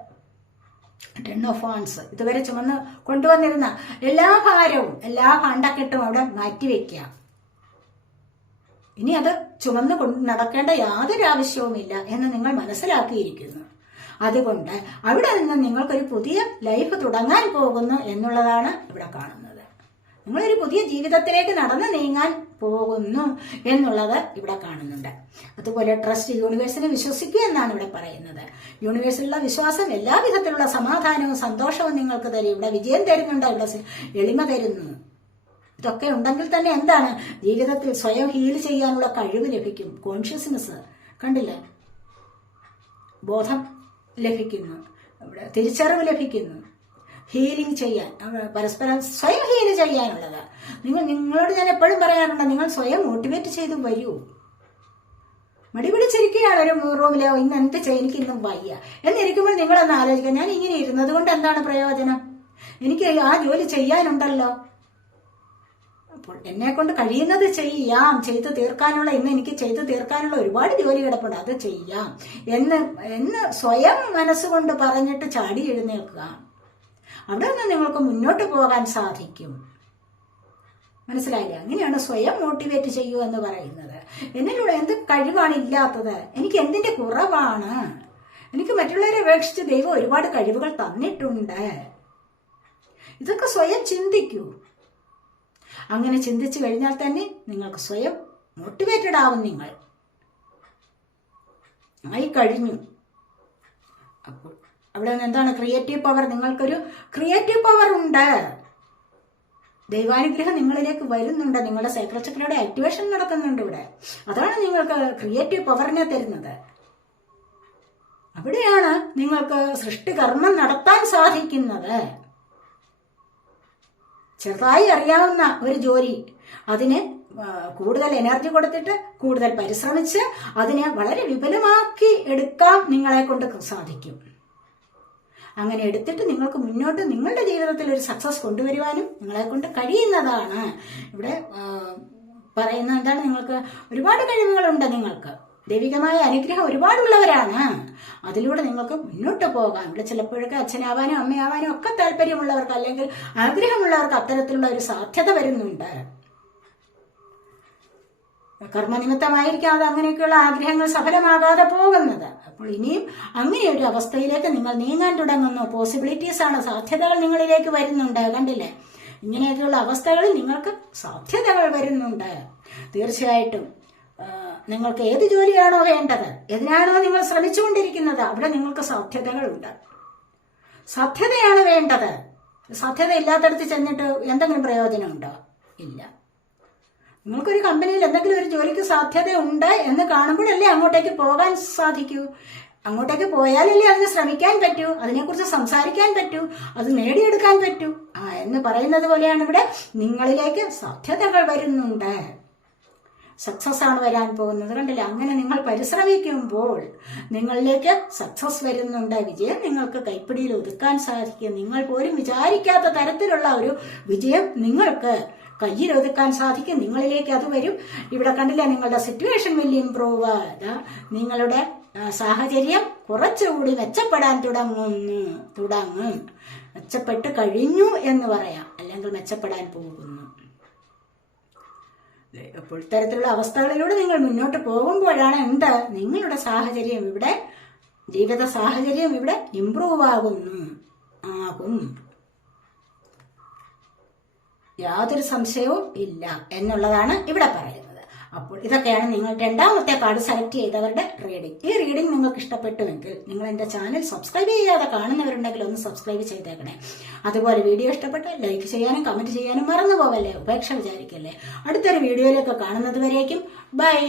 10 of Wands, ഇതുവരെ ചുമന്ന് കൊണ്ടുവന്നിരുന്ന എല്ലാ ഭാരവും, എല്ലാ ഭാണ്ഡക്കെട്ടും അവിടെ മാറ്റിവെക്കുക. ഇനി അത് ചുമന്ന് നടക്കേണ്ട യാതൊരു ആവശ്യവുമില്ല എന്ന് നിങ്ങൾ മനസ്സിലാക്കിയിരിക്കുന്നു. അതുകൊണ്ട് അവിടെ നിന്ന് നിങ്ങൾക്കൊരു പുതിയ ലൈഫ് തുടങ്ങാൻ പോകുന്നു എന്നുള്ളതാണ് ഇവിടെ കാണുന്നത്. നിങ്ങളൊരു പുതിയ ജീവിതത്തിലേക്ക് നടന്നു നീങ്ങാൻ പോകുന്നു എന്നുള്ളത് ഇവിടെ കാണുന്നുണ്ട്. അതുപോലെ ട്രസ്റ്റ്, യൂണിവേഴ്സിനെ വിശ്വസിക്കുക എന്നാണ് ഇവിടെ പറയുന്നത്. യൂണിവേഴ്സിലുള്ള വിശ്വാസം എല്ലാ വിധത്തിലുള്ള സമാധാനവും സന്തോഷവും നിങ്ങൾക്ക് തരും. ഇവിടെ വിജയം തരുന്നുണ്ട്, ഇവിടെ എളിമ തരുന്നു. ഇതൊക്കെ ഉണ്ടെങ്കിൽ തന്നെ എന്താണ്, ജീവിതത്തിൽ സ്വയം ഹീൽ ചെയ്യാനുള്ള കഴിവ് ലഭിക്കും. കോൺഷ്യസ്നെസ് കണ്ടില്ലേ, ബോധം ലഭിക്കുന്നു, ഇവിടെ തിരിച്ചറിവ് ലഭിക്കുന്നു. ഹീലിംഗ് ചെയ്യാൻ, പരസ്പരം സ്വയം ഹീൽ ചെയ്യാനുള്ളത്. നിങ്ങളോട് ഞാൻ എപ്പോഴും പറയാറുണ്ട്, നിങ്ങൾ സ്വയം മോട്ടിവേറ്റ് ചെയ്ത് വരൂ. മടി പിടിച്ചിരിക്കുകയാണ് ഒരു റൂമിലോ, ഇന്ന് എന്ത് ചെയ്യും, എനിക്ക് ഇന്നും വയ്യ എന്നിരിക്കുമ്പോൾ നിങ്ങളൊന്ന് ആലോചിക്കുക, ഞാൻ ഇങ്ങനെ ഇരുന്നത് കൊണ്ട് എന്താണ് പ്രയോജനം? എനിക്ക് ആ ജോലി ചെയ്യാനുണ്ടല്ലോ. അപ്പോൾ എന്നെ കൊണ്ട് കഴിയുന്നത് ചെയ്യാം, ചെയ്തു തീർക്കാനുള്ള, ഇന്ന് എനിക്ക് ചെയ്തു തീർക്കാനുള്ള ഒരുപാട് ജോലി കിടപ്പുണ്ട്, അത് ചെയ്യാം എന്ന് സ്വയം മനസ്സുകൊണ്ട് പറഞ്ഞിട്ട് ചാടി എഴുന്നേൽക്കുക. അവിടെ നിന്ന് നിങ്ങൾക്ക് മുന്നോട്ട് പോകാൻ സാധിക്കും. മനസ്സിലായില്ലേ? അങ്ങനെയാണ് സ്വയം മോട്ടിവേറ്റ് ചെയ്യൂ എന്ന് പറയുന്നത്. എന്നിലൂടെ എന്ത് കഴിവാണ് ഇല്ലാത്തത്? എനിക്ക് എന്തിന്റെ കുറവാണ്? എനിക്ക് മറ്റുള്ളവരെ അപേക്ഷിച്ച് ദൈവം ഒരുപാട് കഴിവുകൾ തന്നിട്ടുണ്ട്. ഇതൊക്കെ സ്വയം ചിന്തിക്കൂ. അങ്ങനെ ചിന്തിച്ചു കഴിഞ്ഞാൽ തന്നെ നിങ്ങൾക്ക് സ്വയം മോട്ടിവേറ്റഡ് ആവും. നിങ്ങൾ ആയി കഴിഞ്ഞു. അപ്പോൾ അവിടെ നിന്ന് എന്താണ് ക്രിയേറ്റീവ് പവർ? നിങ്ങൾക്കൊരു ക്രിയേറ്റീവ് പവർ ഉണ്ട്. ദൈവാനുഗ്രഹം നിങ്ങളിലേക്ക് വരുന്നുണ്ട്. നിങ്ങളുടെ സൈക്കിൾ ചക്രയുടെ ആക്ടിവേഷൻ നടക്കുന്നുണ്ട് ഇവിടെ. അതാണ് നിങ്ങൾക്ക് ക്രിയേറ്റീവ് പവറിനെ തരുന്നത്. അവിടെയാണ് നിങ്ങൾക്ക് സൃഷ്ടികർമ്മം നടത്താൻ സാധിക്കുന്നത്. ചെറുതായി അറിയാവുന്ന ഒരു ജോലി, അതിന് കൂടുതൽ എനർജി കൊടുത്തിട്ട് കൂടുതൽ പരിശ്രമിച്ച് അതിനെ വളരെ വിപുലമാക്കി എടുക്കാൻ നിങ്ങളെ കൊണ്ട് സാധിക്കും. അങ്ങനെ എടുത്തിട്ട് നിങ്ങൾക്ക് മുന്നോട്ട് നിങ്ങളുടെ ജീവിതത്തിൽ ഒരു സക്സസ് കൊണ്ടുവരുവാനും നിങ്ങളെ കൊണ്ട് കഴിയുന്നതാണ്. ഇവിടെ പറയുന്നത് എന്താണ്, നിങ്ങൾക്ക് ഒരുപാട് കഴിവുകളുണ്ട്. നിങ്ങൾക്ക് ദൈവികമായ അനുഗ്രഹം ഒരുപാടുള്ളവരാണ്. അതിലൂടെ നിങ്ങൾക്ക് മുന്നോട്ട് പോകാം. ഇവിടെ ചിലപ്പോഴൊക്കെ അച്ഛനാവാനും അമ്മയാവാനും ഒക്കെ താല്പര്യമുള്ളവർക്ക്, അല്ലെങ്കിൽ ആഗ്രഹമുള്ളവർക്ക് അത്തരത്തിലുള്ള ഒരു സാധ്യത വരുന്നുണ്ട്. കർമ്മനിമിത്തമായിരിക്കാം അത് അങ്ങനെയൊക്കെയുള്ള ആഗ്രഹങ്ങൾ സഫലമാകാതെ പോകുന്നത്. അപ്പോൾ ഇനിയും അങ്ങനെ ഒരു അവസ്ഥയിലേക്ക് നിങ്ങൾ നീങ്ങാൻ തുടങ്ങുന്നു. പോസിബിലിറ്റീസ് ആണ്, സാധ്യതകൾ നിങ്ങളിലേക്ക് വരുന്നുണ്ട്. കണ്ടില്ലേ? ഇങ്ങനെയൊക്കെയുള്ള അവസ്ഥകളിൽ നിങ്ങൾക്ക് സാധ്യതകൾ വരുന്നുണ്ട്. തീർച്ചയായിട്ടും നിങ്ങൾക്ക് ഏത് ജോലിയാണോ വേണ്ടത്, എതിനാണോ നിങ്ങൾ ശ്രമിച്ചുകൊണ്ടിരിക്കുന്നത്, അവിടെ നിങ്ങൾക്ക് സാധ്യതകളുണ്ട്. സാധ്യതയാണ് വേണ്ടത്. സാധ്യത ഇല്ലാത്തടത്ത് ചെന്നിട്ട് എന്തെങ്കിലും പ്രയോജനമുണ്ടോ? ഇല്ല. നിങ്ങൾക്കൊരു കമ്പനിയിൽ എന്തെങ്കിലും ഒരു ജോലിക്ക് സാധ്യത ഉണ്ട് എന്ന് കാണുമ്പോഴല്ലേ അങ്ങോട്ടേക്ക് പോകാൻ സാധിക്കൂ. അങ്ങോട്ടേക്ക് പോയാലല്ലേ അതിന് ശ്രമിക്കാൻ പറ്റൂ, അതിനെക്കുറിച്ച് സംസാരിക്കാൻ പറ്റൂ, അത് നേടിയെടുക്കാൻ പറ്റൂ. എന്ന് പറയുന്നത് പോലെയാണ് ഇവിടെ നിങ്ങളിലേക്ക് സാധ്യതകൾ വരുന്നുണ്ട്. സക്സസ് ആണ് വരാൻ പോകുന്നത്. കണ്ടില്ല, അങ്ങനെ നിങ്ങൾ പരിശ്രമിക്കുമ്പോൾ നിങ്ങളിലേക്ക് സക്സസ് വരുന്നുണ്ട്. വിജയം നിങ്ങൾക്ക് കൈപ്പിടിയിൽ ഒതുക്കാൻ സാധിക്കും. നിങ്ങൾ പോലും വിചാരിക്കാത്ത തരത്തിലുള്ള ഒരു വിജയം നിങ്ങൾക്ക് കയ്യിൽ ഒതുക്കാൻ സാധിക്കും. നിങ്ങളിലേക്ക് അത് വരും. ഇവിടെ കണ്ടില്ല, നിങ്ങളുടെ സിറ്റുവേഷൻ വിൽ ഇംപ്രൂവ്. നിങ്ങളുടെ സാഹചര്യം കുറച്ചുകൂടി മെച്ചപ്പെടാൻ തുടങ്ങും. മെച്ചപ്പെട്ട് കഴിഞ്ഞു എന്ന് പറയാം, അല്ലെങ്കിൽ മെച്ചപ്പെടാൻ പോകുന്നു. അപ്പോൾ ഇത്തരത്തിലുള്ള അവസ്ഥകളിലൂടെ നിങ്ങൾ മുന്നോട്ട് പോകുമ്പോഴാണ് നിങ്ങളുടെ സാഹചര്യം ഇവിടെ, ജീവിത സാഹചര്യം ഇവിടെ ഇംപ്രൂവ് ആകും. യാതൊരു സംശയവും ഇല്ല എന്നുള്ളതാണ് ഇവിടെ പറയുന്നത്. അപ്പോൾ ഇതൊക്കെയാണ് നിങ്ങൾ രണ്ടാമത്തെ കാർഡ് സെലക്ട് ചെയ്തവരുടെ റീഡിംഗ്. ഈ റീഡിംഗ് നിങ്ങൾക്ക് ഇഷ്ടപ്പെട്ടുവെങ്കിൽ നിങ്ങൾ എന്റെ ചാനൽ സബ്സ്ക്രൈബ് ചെയ്യാതെ കാണുന്നവരുണ്ടെങ്കിൽ ഒന്ന് സബ്സ്ക്രൈബ് ചെയ്തേക്കണേ. അതുപോലെ വീഡിയോ ഇഷ്ടപ്പെട്ട് ലൈക്ക് ചെയ്യാനും കമന്റ് ചെയ്യാനും മറന്നു പോവല്ലേ, ഉപേക്ഷ വിചാരിക്കല്ലേ. അടുത്തൊരു വീഡിയോയിലേക്ക് കാണുന്നത് വരേക്കും ബൈ.